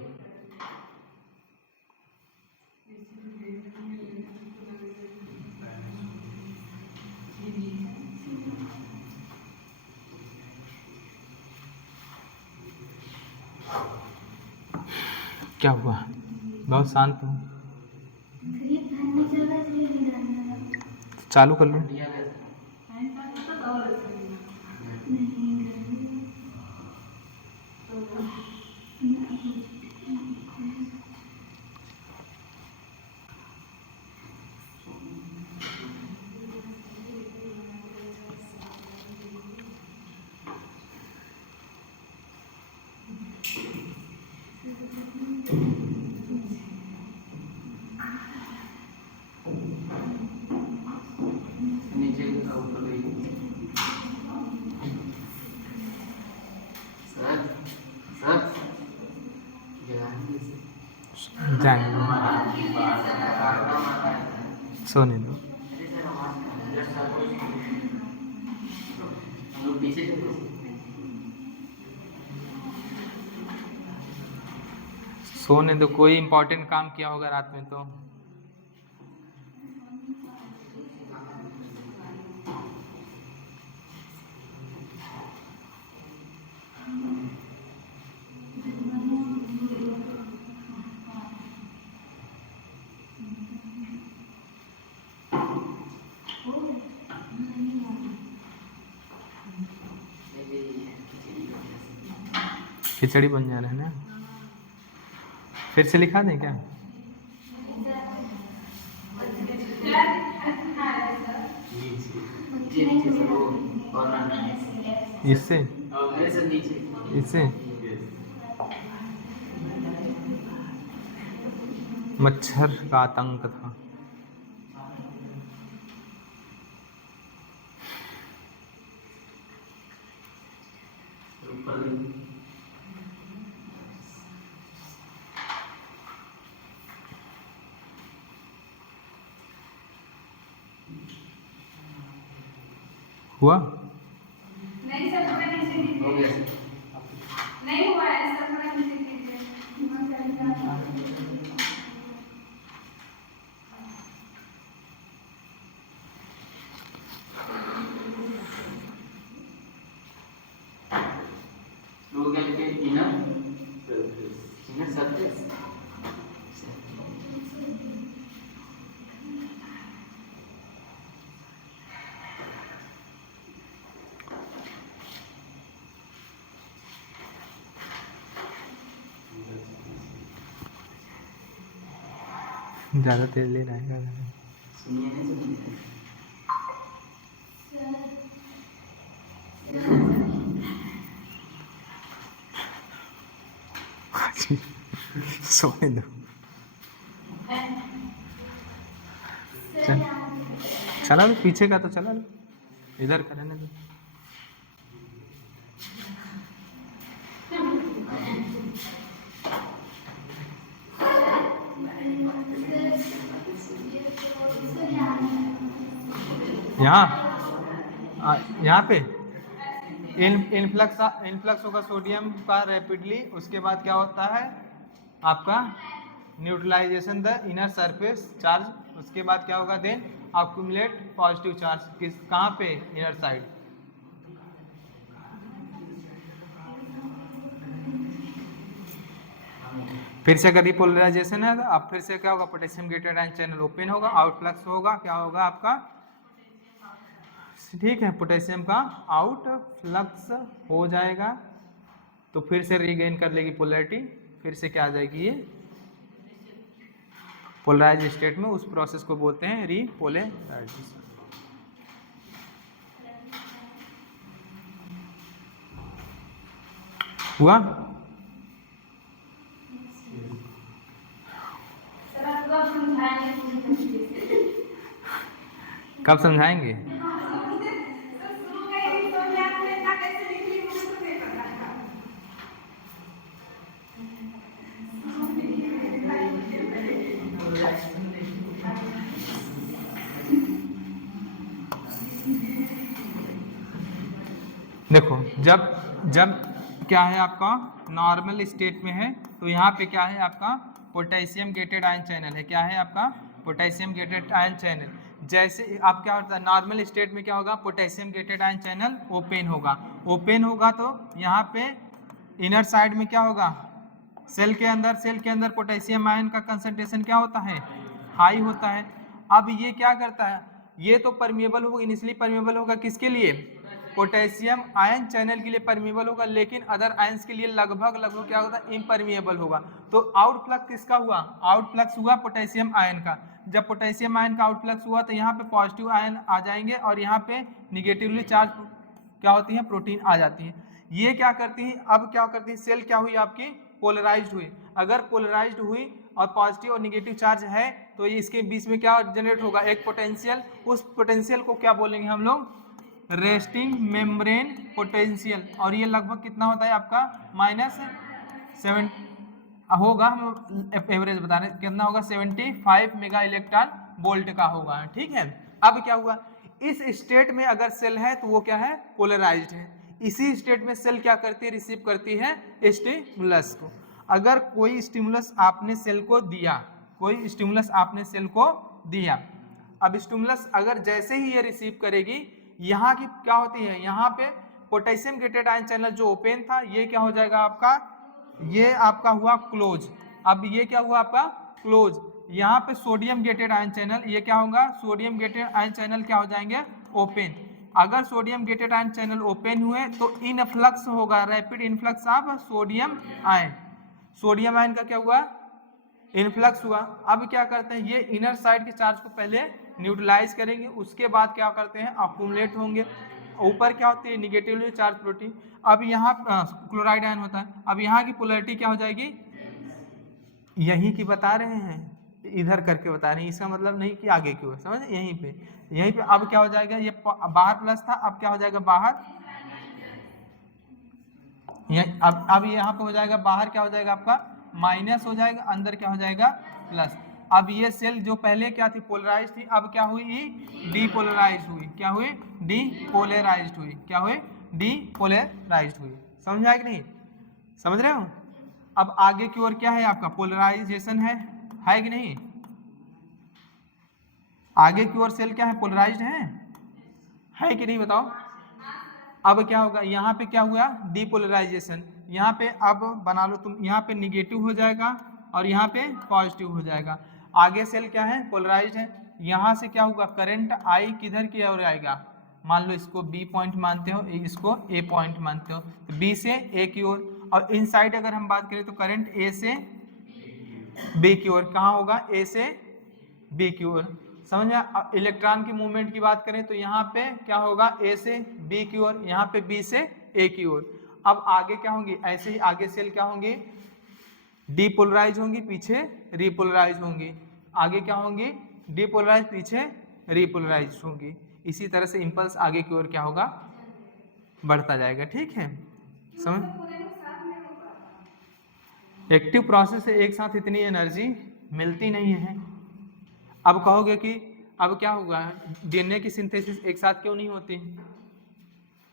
क्या हुआ, बहुत शांत हो, चालू कर लो। जाने दो, सोने दो। सोने दो, कोई इंपॉर्टेंट काम किया होगा रात में तो। खिचड़ी बन जा रहा है ना, फिर से लिखा दें क्या? इससे इससे मच्छर का आतंक था। हुआ? नहीं सर, थोड़ा नीचे कीजिए। नहीं हुआ है सर, थोड़ा नीचे कीजिए। वो क्या लिखे? Inner surface. ज़्यादा तेल ले रहा है। सुनिए नहीं सुनिए। सोने दो। चल चला लो, पीछे का तो चला लो, इधर का रहने दो। यहाँ पे इनफ्लक्स होगा सोडियम का रैपिडली, उसके बाद क्या होता है आपका neutralisation the inner surface charge, उसके बाद क्या होगा देन अक्यूमुलेट पॉजिटिव चार्ज किस कहाँ पे इनर साइड। फिर से अगर रिपोलराइजेशन है तो अब फिर से क्या होगा, potassium gated ion channel open होगा, आउटफ्लक्स होगा, क्या होगा आपका, ठीक है, पोटेशियम का आउट फ्लक्स हो जाएगा, तो फिर से रीगेन कर लेगी पोलैरिटी, फिर से क्या आ जाएगी ये पोलराइज स्टेट में, उस प्रोसेस को बोलते हैं रीपोलराइजेशन। हुआ? सर आप कब समझाएंगे? कब समझाएंगे? देखो जब जब क्या है आपका नॉर्मल स्टेट में है तो यहाँ पे क्या है आपका पोटेशियम गेटेड आयन चैनल है, क्या है आपका पोटेशियम गेटेड आयन चैनल। जैसे आप क्या होता है नॉर्मल स्टेट में क्या होगा, potassium gated ion channel open होगा, ओपन होगा तो यहाँ पे इनर साइड में क्या होगा, सेल के अंदर पोटेशियम आयन का कंसंट्रेशन क्या होता है, हाई होता है। अब ये क्या करता है, ये तो परमिएबल होगा, इनिशियली परमिएबल होगा किसके लिए, पोटेशियम आयन चैनल के लिए परमिएबल होगा, लेकिन अदर आयंस के लिए लगभग क्या होगा, इम्परमिएबल होगा। तो आउटफ्लक्स किसका हुआ, आउटफ्लक्स हुआ पोटेशियम आयन का। जब पोटेशियम आयन का आउटफ्लक्स हुआ तो यहाँ पे पॉजिटिव आयन आ जाएंगे और यहाँ पे निगेटिवली चार्ज क्या होती है, प्रोटीन आ जाती है। ये क्या करती है, अब क्या करती है, सेल क्या हुई आपकी पोलराइज्ड हुई। अगर पोलराइज्ड हुई और पॉजिटिव और निगेटिव चार्ज है तो ये इसके बीच में क्या जनरेट होगा, एक पोटेंशियल, उस पोटेंशियल को क्या बोलेंगे हम लोग, रेस्टिंग मेम्ब्रेन पोटेंशियल। और ये लगभग कितना होता है आपका -7 होगा, हम एवरेज बता रहे हैं कितना होगा, 75 मेगा इलेक्ट्रॉन वोल्ट का होगा, ठीक है। अब क्या हुआ, इस स्टेट में अगर सेल है तो वो क्या है, पोलराइज्ड है। इसी स्टेट में सेल क्या करती है, रिसीव करती है स्टिमुलस को। अगर कोई स्टिमुलस आपने सेल को दिया, कोई स्टिमुलस आपने सेल को दिया, अब स्टिमुलस अगर जैसे ही ये रिसीव करेगी, यहाँ की क्या होती है, यहाँ पे पोटेशियम गेटेड आयन चैनल जो ओपन था ये क्या हो जाएगा आपका, ये आपका हुआ क्लोज। अब ये क्या हुआ आपका क्लोज। यहाँ पे सोडियम गेटेड आयन चैनल, ये क्या होगा, सोडियम गेटेड आयन चैनल क्या हो जाएंगे, ओपन। अगर sodium gated ion channel open हुए तो इनफ्लक्स होगा, rapid influx of sodium ion. Sodium ion का क्या हुआ, इनफ्लक्स हुआ। अब क्या करते हैं, ये इनर साइड के चार्ज को पहले न्यूट्रलाइज करेंगे, उसके बाद क्या करते हैं, अक्यूमुलेट होंगे। ऊपर क्या होती है, निगेटिवली चार्ज प्रोटीन। अब यहाँ क्लोराइड आयन होता है, अब यहाँ की पोलैरिटी क्या हो जाएगी, यही की बता रहे हैं, इधर करके बता रहे हैं, इसका मतलब नहीं कि आगे की ओर, समझ, यहीं पे अब क्या हो जाएगा, ये बाहर प्लस था, अब क्या हो जाएगा बाहर, अब यहाँ पे हो जाएगा बाहर क्या हो जाएगा आपका माइनस हो जाएगा, अंदर क्या हो जाएगा प्लस। अब ये सेल जो पहले क्या थी पोलराइज थी, अब क्या हुई डीपोलराइज हुई, क्या हुई डीपोलराइज हुई, क्या हुई डीपोलराइज हुई। समझ आया कि नहीं, समझ रहे हो। अब आगे की ओर क्या है आपका पोलराइजेशन है कि नहीं, आगे की ओर सेल क्या है पोलराइज्ड है कि नहीं बताओ। अब क्या होगा यहाँ पे क्या हुआ डीपोलराइजेशन, यहाँ पे अब बना लो तुम, यहाँ पे निगेटिव हो जाएगा और यहाँ पे पॉजिटिव हो जाएगा। आगे सेल क्या है पोलराइज्ड है, यहाँ से क्या होगा करंट आई किधर की ओर आएगा, मान लो इसको बी पॉइंट मानते हो, इसको ए पॉइंट मानते हो, तो बी से ए की ओर, और इनसाइड अगर हम बात करें तो करंट ए से बी की ओर, कहाँ होगा ए से बी की ओर, समझ में। इलेक्ट्रॉन की मूवमेंट की बात करें तो यहाँ पे क्या होगा ए से बी की ओर, यहाँ पे बी से ए की ओर। अब आगे क्या होंगी, ऐसे ही आगे सेल क्या होंगी डीपोलराइज होंगी, पीछे रीपोलराइज होंगी, आगे क्या होंगी डीपोलराइज, पीछे रीपोलराइज होंगी। इसी तरह से इंपल्स आगे की ओर क्या होगा बढ़ता जाएगा, ठीक है। समझ, एक्टिव प्रोसेस से एक साथ इतनी एनर्जी मिलती नहीं है। अब कहोगे कि अब क्या होगा डीएनए की सिंथेसिस एक साथ क्यों नहीं होती,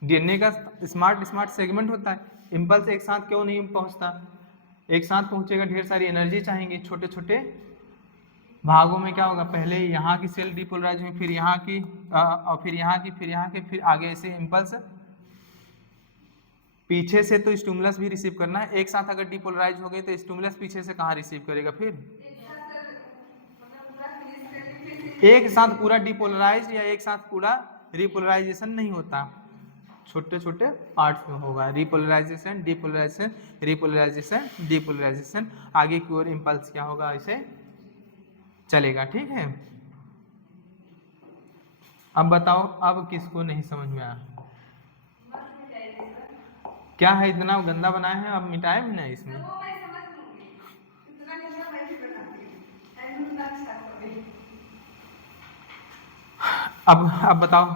डीएनए का स्मार्ट सेगमेंट होता है, इंपल्स एक साथ क्यों नहीं पहुंचता, एक साथ पहुंचेगा ढेर सारी एनर्जी चाहेंगी, छोटे छोटे भागों में क्या होगा, पहले यहाँ की सेल डीपोलराइज हुई, फिर यहाँ की और फिर यहाँ की, फिर यहाँ के, फिर आगे ऐसे इंपल्स, पीछे से तो स्टिमुलस भी रिसीव करना है, एक साथ अगर डीपोलराइज हो गई तो स्टिमुलस पीछे से कहाँ रिसीव करेगा, फिर एक साथ पूरा डीपोलराइज या एक साथ पूरा रिपोलराइजेशन नहीं होता, छोटे छोटे पार्ट्स में होगा, रिपोलराइजेशन डीपोलराइजेशन रिपोलराइजेशन डीपोलराइजेशन, आगे की ओर इंपल्स क्या होगा ऐसे चलेगा, ठीक है। अब बताओ अब किसको नहीं समझ में आया, क्या है इतना गंदा बनाया है, अब मिटाए भी ना इसमें। अब बताओ,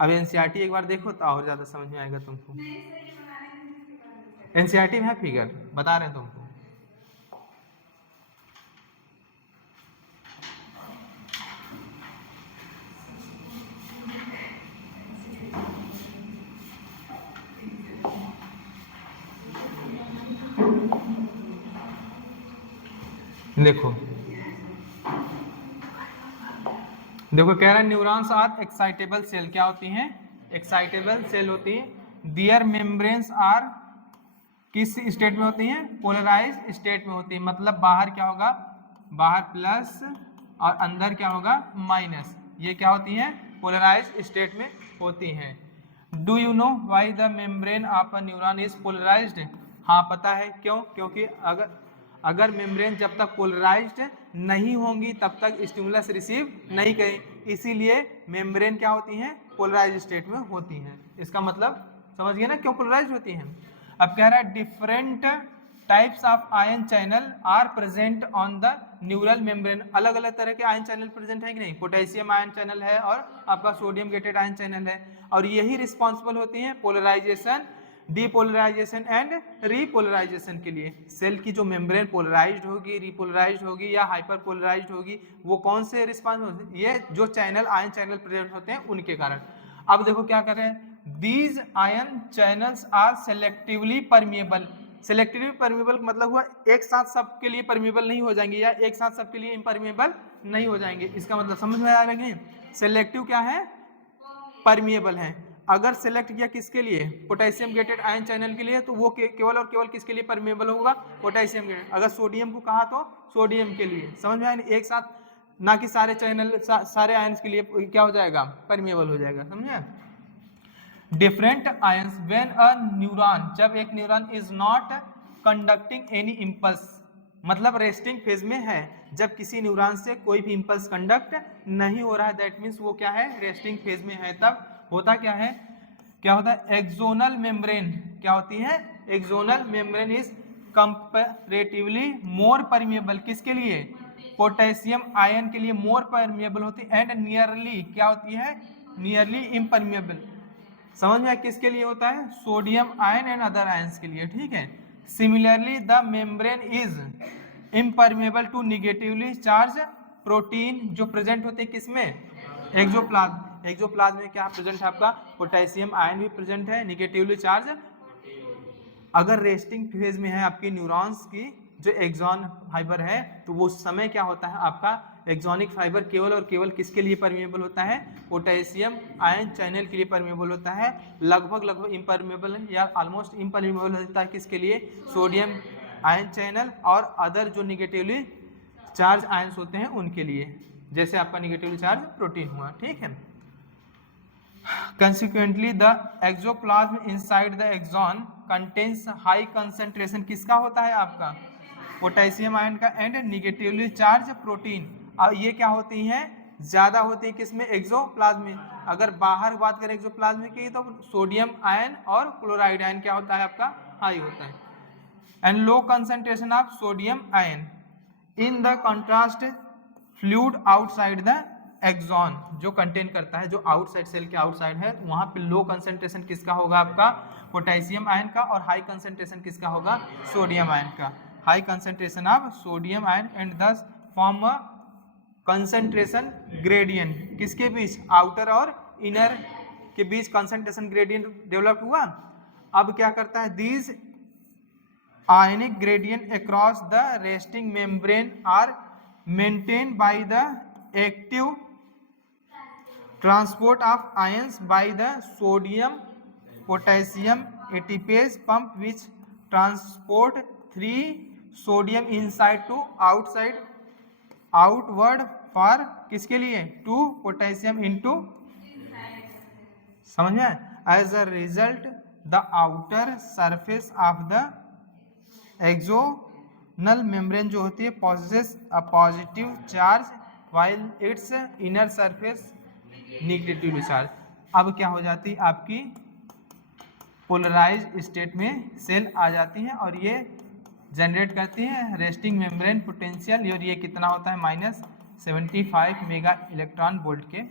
अब एनसीईआरटी एक बार देखो तो और ज्यादा समझ में आएगा तुमको। एनसीईआरटी में है फिगर, बता रहे हैं तुमको। देखो देखो कह रहा है न्यूरॉन्स आर एक्साइटेबल सेल, क्या होती हैं एक्साइटेबल सेल होती है। दियर मेम्ब्रेन्स आर किस स्टेट में होती हैं पोलराइज स्टेट में होती है, मतलब बाहर क्या होगा बाहर प्लस और अंदर क्या होगा माइनस, ये क्या होती हैं पोलराइज स्टेट में होती हैं। Do you know why the membrane of a neuron is polarised, हाँ पता है क्यों, क्योंकि अगर मेम्ब्रेन जब तक पोलराइज्ड नहीं होंगी तब तक स्टिमुलस रिसीव नहीं करें, इसीलिए मेम्ब्रेन क्या होती हैं पोलराइज स्टेट में होती हैं। इसका मतलब समझ गए ना क्यों पोलराइज होती हैं। अब कह रहा है different types of ion channel are present on the neural membrane, अलग अलग तरह के आयन चैनल प्रेजेंट है कि नहीं, पोटेशियम आयन चैनल है और आपका सोडियम गेटेड आयन चैनल है, और यही रिस्पॉन्सिबल होती हैं पोलराइजेशन डीपोलराइजेशन एंड रीपोलराइजेशन के लिए। सेल की जो मेम्ब्रेन पोलराइज्ड होगी रीपोलराइज्ड होगी या हाइपर पोलराइज्ड होगी, वो कौन से रिस्पॉन्स, ये जो चैनल आयन चैनल प्रेजेंट होते हैं उनके कारण। अब देखो क्या कर रहे हैं, these ion channels are selectively permeable, selectively permeable मतलब हुआ एक साथ सबके लिए परमिएबल नहीं हो जाएंगे या एक साथ सबके लिए इम्परमिएबल नहीं हो जाएंगे। इसका मतलब समझ में आ रहा है, सेलेक्टिव क्या है परमिएबल है। अगर सेलेक्ट किया किसके लिए पोटेशियम गेटेड आयन चैनल के लिए तो वो केवल और केवल किसके लिए परमिएबल होगा पोटेशियम गेटेड, अगर सोडियम को कहा तो सोडियम के लिए, समझ में आया, एक साथ ना कि सारे चैनल सारे आयन्स के लिए क्या हो जाएगा परमिएबल हो जाएगा, समझे। Different ions when a neuron, जब एक neuron is not conducting any impulse, मतलब रेस्टिंग फेज में है, जब किसी न्यूरॉन से कोई भी इंपल्स कंडक्ट नहीं हो रहा है, दैट मीन्स वो क्या है रेस्टिंग फेज में है। तब होता क्या है एक्सोनल मेम्ब्रेन, क्या होती है axonal membrane is comparatively more permeable, किसके लिए पोटेशियम आयन के लिए मोर परमिएबल होती है एंड नियरली क्या होती है, नियरली इम्परमिएबल। समझ में किसके लिए होता है, sodium ion and other ions के लिए, ठीक है। Similarly the membrane is impermeable to negatively charge protein जो प्रेजेंट होते हैं किसमें, एक्सोप्लाज्म। एक्सोप्लाज्म में क्या प्रेजेंट है आपका, पोटेशियम आयन भी प्रेजेंट है, निगेटिवली चार्ज। अगर रेस्टिंग फेज में है आपकी न्यूरॉन्स की जो एक्सॉन फाइबर है, तो वो समय क्या होता है आपका एक्सॉनिक फाइबर केवल और केवल किसके लिए परमिएबल होता है, पोटेशियम आयन चैनल के लिए परमिएबल होता है। लगभग इम्परमिएबल या ऑलमोस्ट इम्परमिएबल होता है किसके लिए, सोडियम आयन चैनल और अदर जो निगेटिवली चार्ज आयंस होते हैं उनके लिए, जैसे आपका निगेटिवली चार्ज प्रोटीन हुआ, ठीक है। Consequently, the exoplasm inside the axon contains high concentration किसका होता है आपका, पोटेशियम आयन का एंड निगेटिवली चार्ज प्रोटीन। अब ये क्या होती हैं, ज्यादा होती है किसमें, एक्सोप्लाज्म में। अगर बाहर बात करें एक्सोप्लाज्म की तो सोडियम आयन और क्लोराइड आयन क्या होता है आपका, हाई होता है। And low concentration of sodium ion in the contrast fluid outside the axon जो कंटेन करता है, जो आउटसाइड सेल के आउटसाइड है, वहां पे लो कंसंट्रेशन किसका होगा आपका, पोटेशियम आयन का, और हाई कंसंट्रेशन किसका होगा, सोडियम आयन का। High concentration of sodium ion and दस फॉर्म कंसंट्रेशन ग्रेडियंट किसके बीच, आउटर और इनर के बीच कंसंट्रेशन ग्रेडियंट डेवलप हुआ। अब क्या करता है, these ionic gradient across the resting membrane are maintain by the active transport of ions by the sodium potassium ATPase pump which transport 3 sodium inside to outside outward for किसके लिए, 2 potassium into, समझ में। as a result the outer surface of the axonal membrane जो होती है possesses a positive charge while its inner surface negative charge. अब क्या हो जाती है आपकी पोलराइज स्टेट में सेल आ जाती है और ये जनरेट करती है रेस्टिंग मेम्ब्रेन पोटेंशियल, और ये कितना होता है, -75 मेगा इलेक्ट्रॉन वोल्ट के।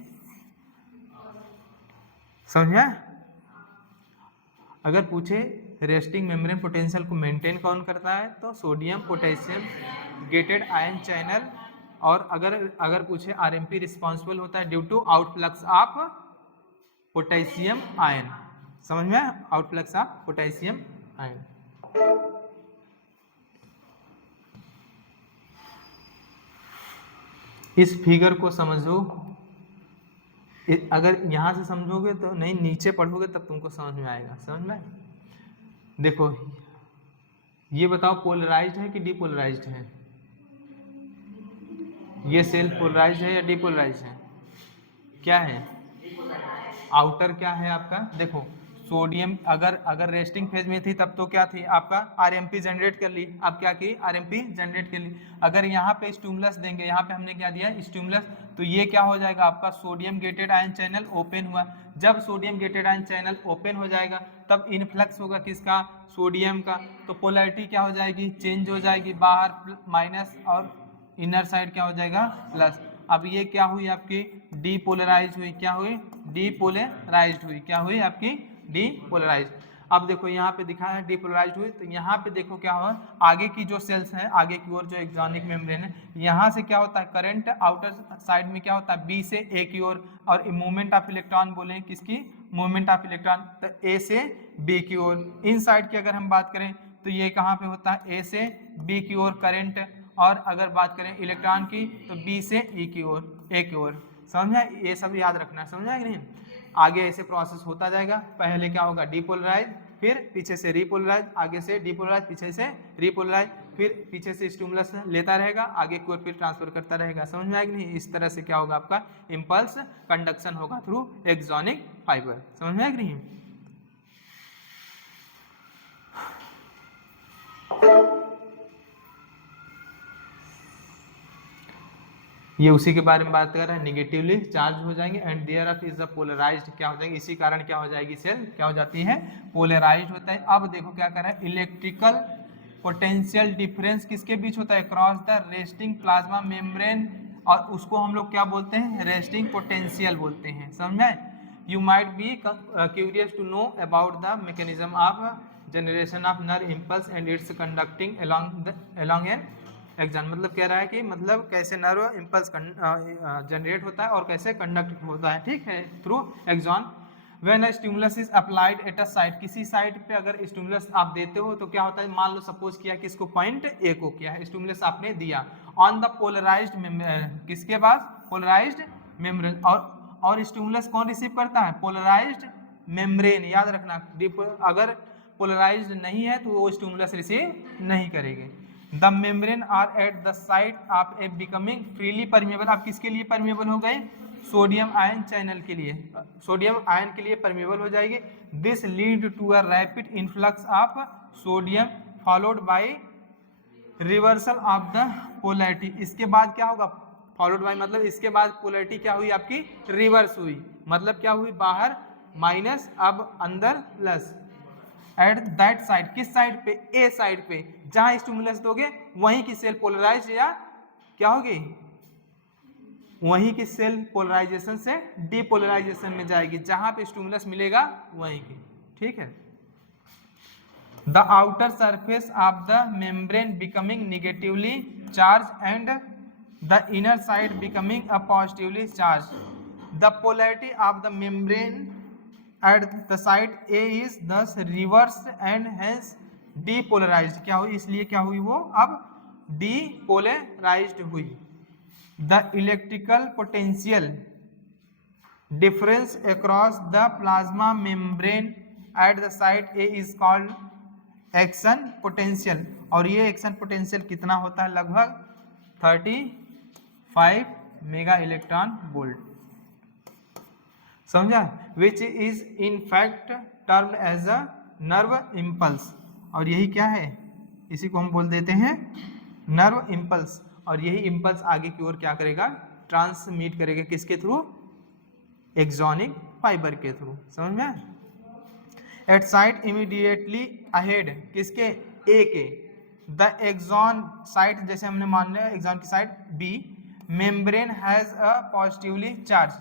समझे। अगर पूछे रेस्टिंग मेम्ब्रेन पोटेंशियल को मेंटेन कौन करता है, तो sodium potassium gated ion channel, और अगर पूछे आरएमपी रिस्पॉन्सिबल होता है due to outflux of potassium ion. समझ में, आउटफ्लक्स ऑफ पोटेशियम आयन। इस फिगर को समझो, अगर यहां से समझोगे तो नहीं, नीचे पढ़ोगे तब तुमको समझ में आएगा। समझ में, देखो ये बताओ पोलराइज्ड है कि डिपोलराइज्ड है, ये सेल पोलराइज्ड है या डिपोलराइज्ड है, क्या है, आउटर क्या है आपका, देखो सोडियम अगर रेस्टिंग फेज में थी तब तो क्या थी आपका, आरएमपी जनरेट कर ली। अब क्या की, आरएमपी जनरेट कर ली। अगर यहाँ पे स्टिमुलस देंगे, यहाँ पे हमने क्या दिया स्टिमुलस, तो ये क्या हो जाएगा आपका, sodium gated ion channel open हुआ। जब sodium gated ion channel open हो जाएगा तब इनफ्लक्स होगा किसका, सोडियम का, तो पोलैरिटी क्या हो जाएगी, चेंज हो जाएगी, बाहर माइनस और इनर साइड क्या हो जाएगा प्लस। अब ये क्या हुई आपकी, डीपोलराइज हुई, क्या हुई, डीपोलराइज्ड हुई, क्या हुई आपकी, डीपोलराइज्ड। अब देखो यहाँ पे दिखा है डीपोलराइज्ड हुई, तो यहाँ पे देखो क्या हुआ, आगे की जो सेल्स हैं, आगे की ओर जो एक्सॉनिक मेम्ब्रेन है, यहाँ से क्या होता है, करंट आउटर साइड में क्या होता है, बी से ए की ओर, और मूवमेंट ऑफ इलेक्ट्रॉन बोले किसकी, मूवमेंट ऑफ इलेक्ट्रॉन, तो ए से बी की ओर। इन साइड की अगर हम बात करें तो ये कहाँ पे होता है, ए से बी की ओर करंट, और अगर बात करें इलेक्ट्रॉन की तो बी से ई की ओर, ए की ओर। समझा, ये सब याद रखना है, समझा कि नहीं। आगे ऐसे प्रोसेस होता जाएगा, पहले क्या होगा, डीपोलराइज, फिर पीछे से रिपोलराइज, आगे से डीपोलराइज, पीछे से रिपोलराइज, फिर पीछे से स्टिमुलस लेता रहेगा, आगे की ओर फिर ट्रांसफर करता रहेगा। समझ में आएगा नहीं, इस तरह से क्या होगा आपका इम्पल्स कंडक्शन होगा थ्रू एक्सॉनिक फाइबर। समझ में आएगा नहीं। ये उसी के बारे में बात कर रहे हैं, निगेटिवली चार्ज हो जाएंगे and there of is a polarised, क्या हो जाएगी, इसी कारण क्या हो जाएगी, सेल क्या हो जाती है, पोलराइज्ड होता है। अब देखो क्या कर रहा है, इलेक्ट्रिकल पोटेंशियल डिफरेंस किसके बीच होता है, cross the resting plasma membrane, और उसको हम लोग क्या बोलते हैं, रेस्टिंग पोटेंशियल बोलते हैं, समझे। You might be curious to know about the mechanism of generation of nerve impulse and its conducting along an axon. मतलब कह रहा है कि मतलब कैसे नर्व इम्पल्स जनरेट होता है और कैसे कंडक्ट होता है, ठीक है, through axon. When a stimulus is applied at a site, किसी साइट पे अगर स्टिमुलस आप देते हो तो क्या होता है, मान लो सपोज किया कि इसको पॉइंट ए को किया है, स्टिमुलस आपने दिया ऑन द पोलराइज्ड किसके पास, पोलराइज्ड मेम्ब्रेन, और स्टिमुलस कौन रिसीव करता है, पोलराइज्ड मेम्ब्रेन, याद रखना। अगर पोलराइज्ड नहीं है तो वो स्टिमुलस रिसीव नहीं करेंगे। The membrane are at the site of A becoming freely permeable, आप किसके लिए परमेबल हो गए, सोडियम आयन चैनल के लिए, सोडियम आयन के लिए परमेबल हो जाएगी। This lead to a rapid influx of sodium followed by reversal of the polarity. इसके बाद क्या होगा, फॉलोड बाय मतलब इसके बाद पोलैरिटी क्या हुई आपकी, रिवर्स हुई, मतलब क्या हुई, बाहर माइनस अब अंदर प्लस। एट दैट साइड, किस साइड पे, ए साइड पे, जहां स्टिमुलस दोगे वहीं की सेल पोलराइज या क्या होगी, वहीं की सेल पोलराइजेशन से डीपोलराइजेशन में जाएगी, जहां पे स्टिमुलस मिलेगा वहीं की, ठीक है। The outer surface of the membrane becoming negatively charge and the inner side becoming a positively charge. The polarity of the membrane at the side A is दस रिवर्स एंड हेंस डीपोलराइज्ड। क्या हुई, इसलिए क्या हुई, वो अब depolarised हुई। The electrical potential difference across the plasma membrane at the site A is called action potential, और ये action potential कितना होता है, लगभग 35 मेगा इलेक्ट्रॉन वोल्ट, समझा, which is in fact termed as a nerve impulse, और यही क्या है, इसी को हम बोल देते हैं नर्व इम्पल्स, और यही इम्पल्स आगे की ओर क्या करेगा, ट्रांसमिट करेगा, किसके थ्रू, एक्सोनिक फाइबर के थ्रू, समझ में। एट साइट इमीडिएटली अहेड, किसके, ए के, द एक्सॉन साइट, जैसे हमने मान लिया एक्सॉन की site B, membrane has a positively charge.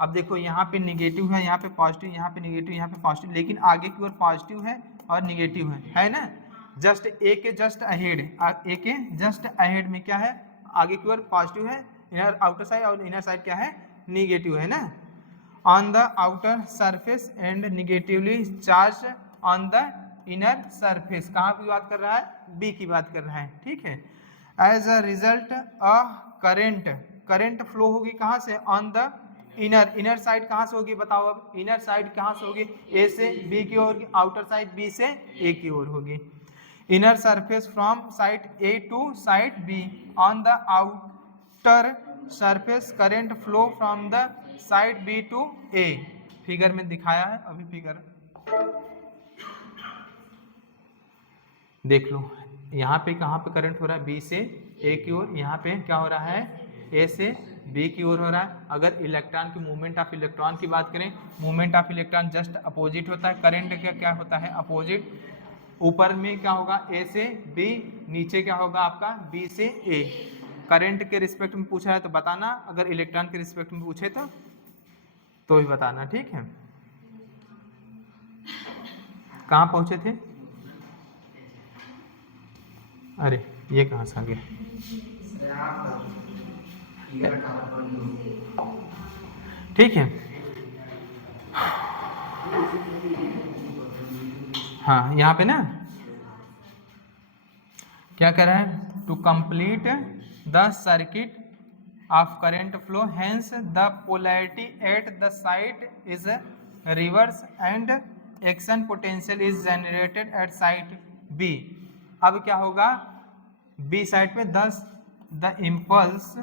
अब देखो यहाँ पे निगेटिव है, यहाँ पे पॉजिटिव, यहाँ पे निगेटिव, यहाँ पे पॉजिटिव, लेकिन आगे की ओर पॉजिटिव है और निगेटिव है ना। जस्ट ए के जस्ट अहेड, ए के जस्ट अहेड में क्या है, आगे की ओर पॉजिटिव है, इनर आउटर साइड, और इनर साइड क्या है, निगेटिव है ना। On the outer surface and negatively charge on the inner surface, कहाँ की बात कर रहा है, बी की बात कर रहा है, ठीक है। As a result a current flow होगी कहाँ से, ऑन द इनर साइड कहाँ से होगी, बताओ अब, इनर साइड कहाँ से होगी, ए से बी की ओर, आउटर साइड बी से ए की ओर होगी। Inner surface from side A to side B, on the outer surface current flow from the side B to A. Figure में दिखाया है, अभी फिगर देख लो, यहाँ पे कहाँ पे करंट हो रहा है, बी से ए की ओर, यहाँ पे क्या हो रहा है, ए से बी की ओर हो रहा है। अगर इलेक्ट्रॉन की मूवमेंट ऑफ इलेक्ट्रॉन की बात करें, movement of electron just opposite होता है, करंट का क्या होता है, अपोजिट। ऊपर में क्या होगा, ए से बी, नीचे क्या होगा आपका, बी से ए। करंट के रिस्पेक्ट में पूछा है तो बताना, अगर इलेक्ट्रॉन के रिस्पेक्ट में पूछे तो भी बताना, ठीक है। कहाँ पहुंचे थे, अरे ये कहाँ से आ गया, ठीक है। हाँ यहाँ पे ना क्या कर रहा है, to complete the circuit of current flow, hence the polarity at the site is reverse and action potential is generated at site B. अब क्या होगा, बी साइड पे 10 the impulse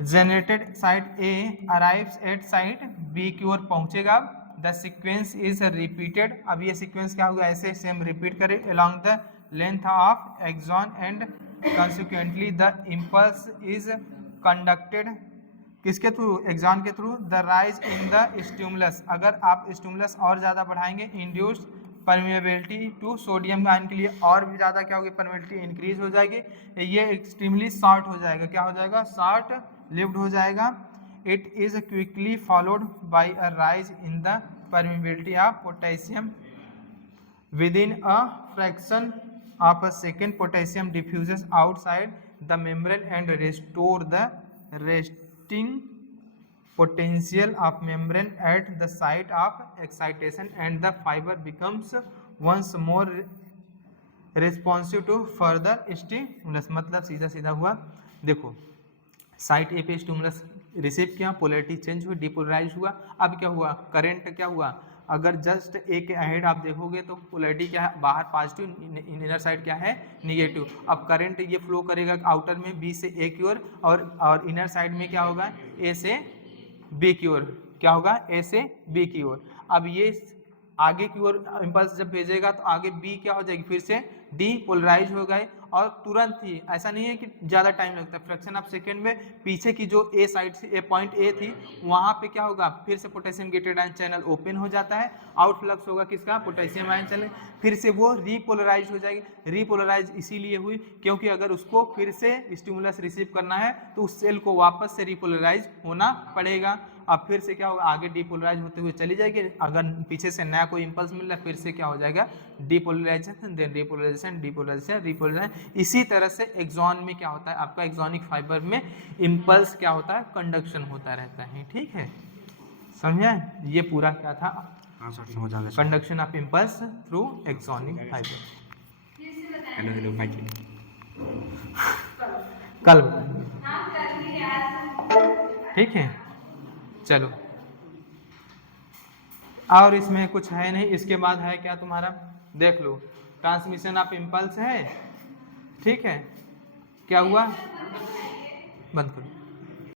generated site A arrives at site B की ओर पहुंचेगा। The sequence is repeated, अब ये sequence क्या होगा, ऐसे सेम रिपीट करें along the length of axon and consequently the impulse is conducted किसके थ्रू, एक्सॉन के through. The rise in the stimulus, अगर आप स्टिमुलस और ज़्यादा बढ़ाएंगे, induced permeability to sodium ion के लिए और भी ज़्यादा क्या होगी, परमेबिलिटी इंक्रीज हो जाएगी, ये एक्सट्रीमली शॉर्ट हो जाएगा, क्या हो जाएगा, शॉर्ट लिव्ड हो जाएगा। It is quickly followed by a rise in the permeability of potassium within a fraction of a second. Potassium diffuses outside the membrane and restore the resting potential of membrane at the site of excitation, and the fiber becomes once more responsive to further stimulus. मतलब सीधा सीधा हुआ, देखो site ए पे stimulus receive किया, polarity change हुई, depolarise हुआ, अब क्या हुआ, करंट क्या हुआ, अगर जस्ट ए के अहेड आप देखोगे तो पोलैरिटी क्या है, बाहर पॉजिटिव, इनर साइड क्या है, निगेटिव। अब करंट ये फ्लो करेगा आउटर में बी से ए की ओर, और इनर साइड में क्या होगा, ए से बी की ओर, क्या होगा, ए से बी की ओर। अब ये आगे की ओर इंपल्स जब भेजेगा तो आगे बी क्या हो जाएगी, फिर से डीपोलराइज हो गए, और तुरंत ही, ऐसा नहीं है कि ज़्यादा टाइम लगता है, फ्रैक्शन ऑफ सेकेंड में पीछे की जो ए साइड से ए पॉइंट ए थी वहाँ पे क्या होगा, फिर से potassium gated ion channel open हो जाता है, आउट फ्लक्स होगा किसका, पोटेशियम आयन चैनल, फिर से वो रीपोलराइज हो जाएगी। रीपोलराइज इसीलिए हुई क्योंकि अगर उसको फिर से स्टिमुलस रिसीव करना है तो उस सेल को वापस से रीपोलराइज होना पड़ेगा। अब फिर से क्या होगा, आगे डीपोलराइज होते हुए चली जाएगी, अगर पीछे से नया कोई इंपल्स मिल रहा है फिर से क्या हो जाएगा, depolarisation, then repolarisation, depolarisation, repolarisation. इसी तरह से एक्सॉन में क्या होता है, आपका एक्सॉनिक फाइबर में इंपल्स क्या होता है, कंडक्शन होता रहता है, ठीक है, समझा। ये पूरा क्या था, conduction of impulse through axonic fibre. Hello hello कल हाँ कर लिए आज, ठीक है, चलो। और इसमें कुछ है नहीं, इसके बाद है क्या तुम्हारा, देख लो, ट्रांसमिशन ऑफ इंपल्स है, ठीक है, क्या हुआ, बंद करो।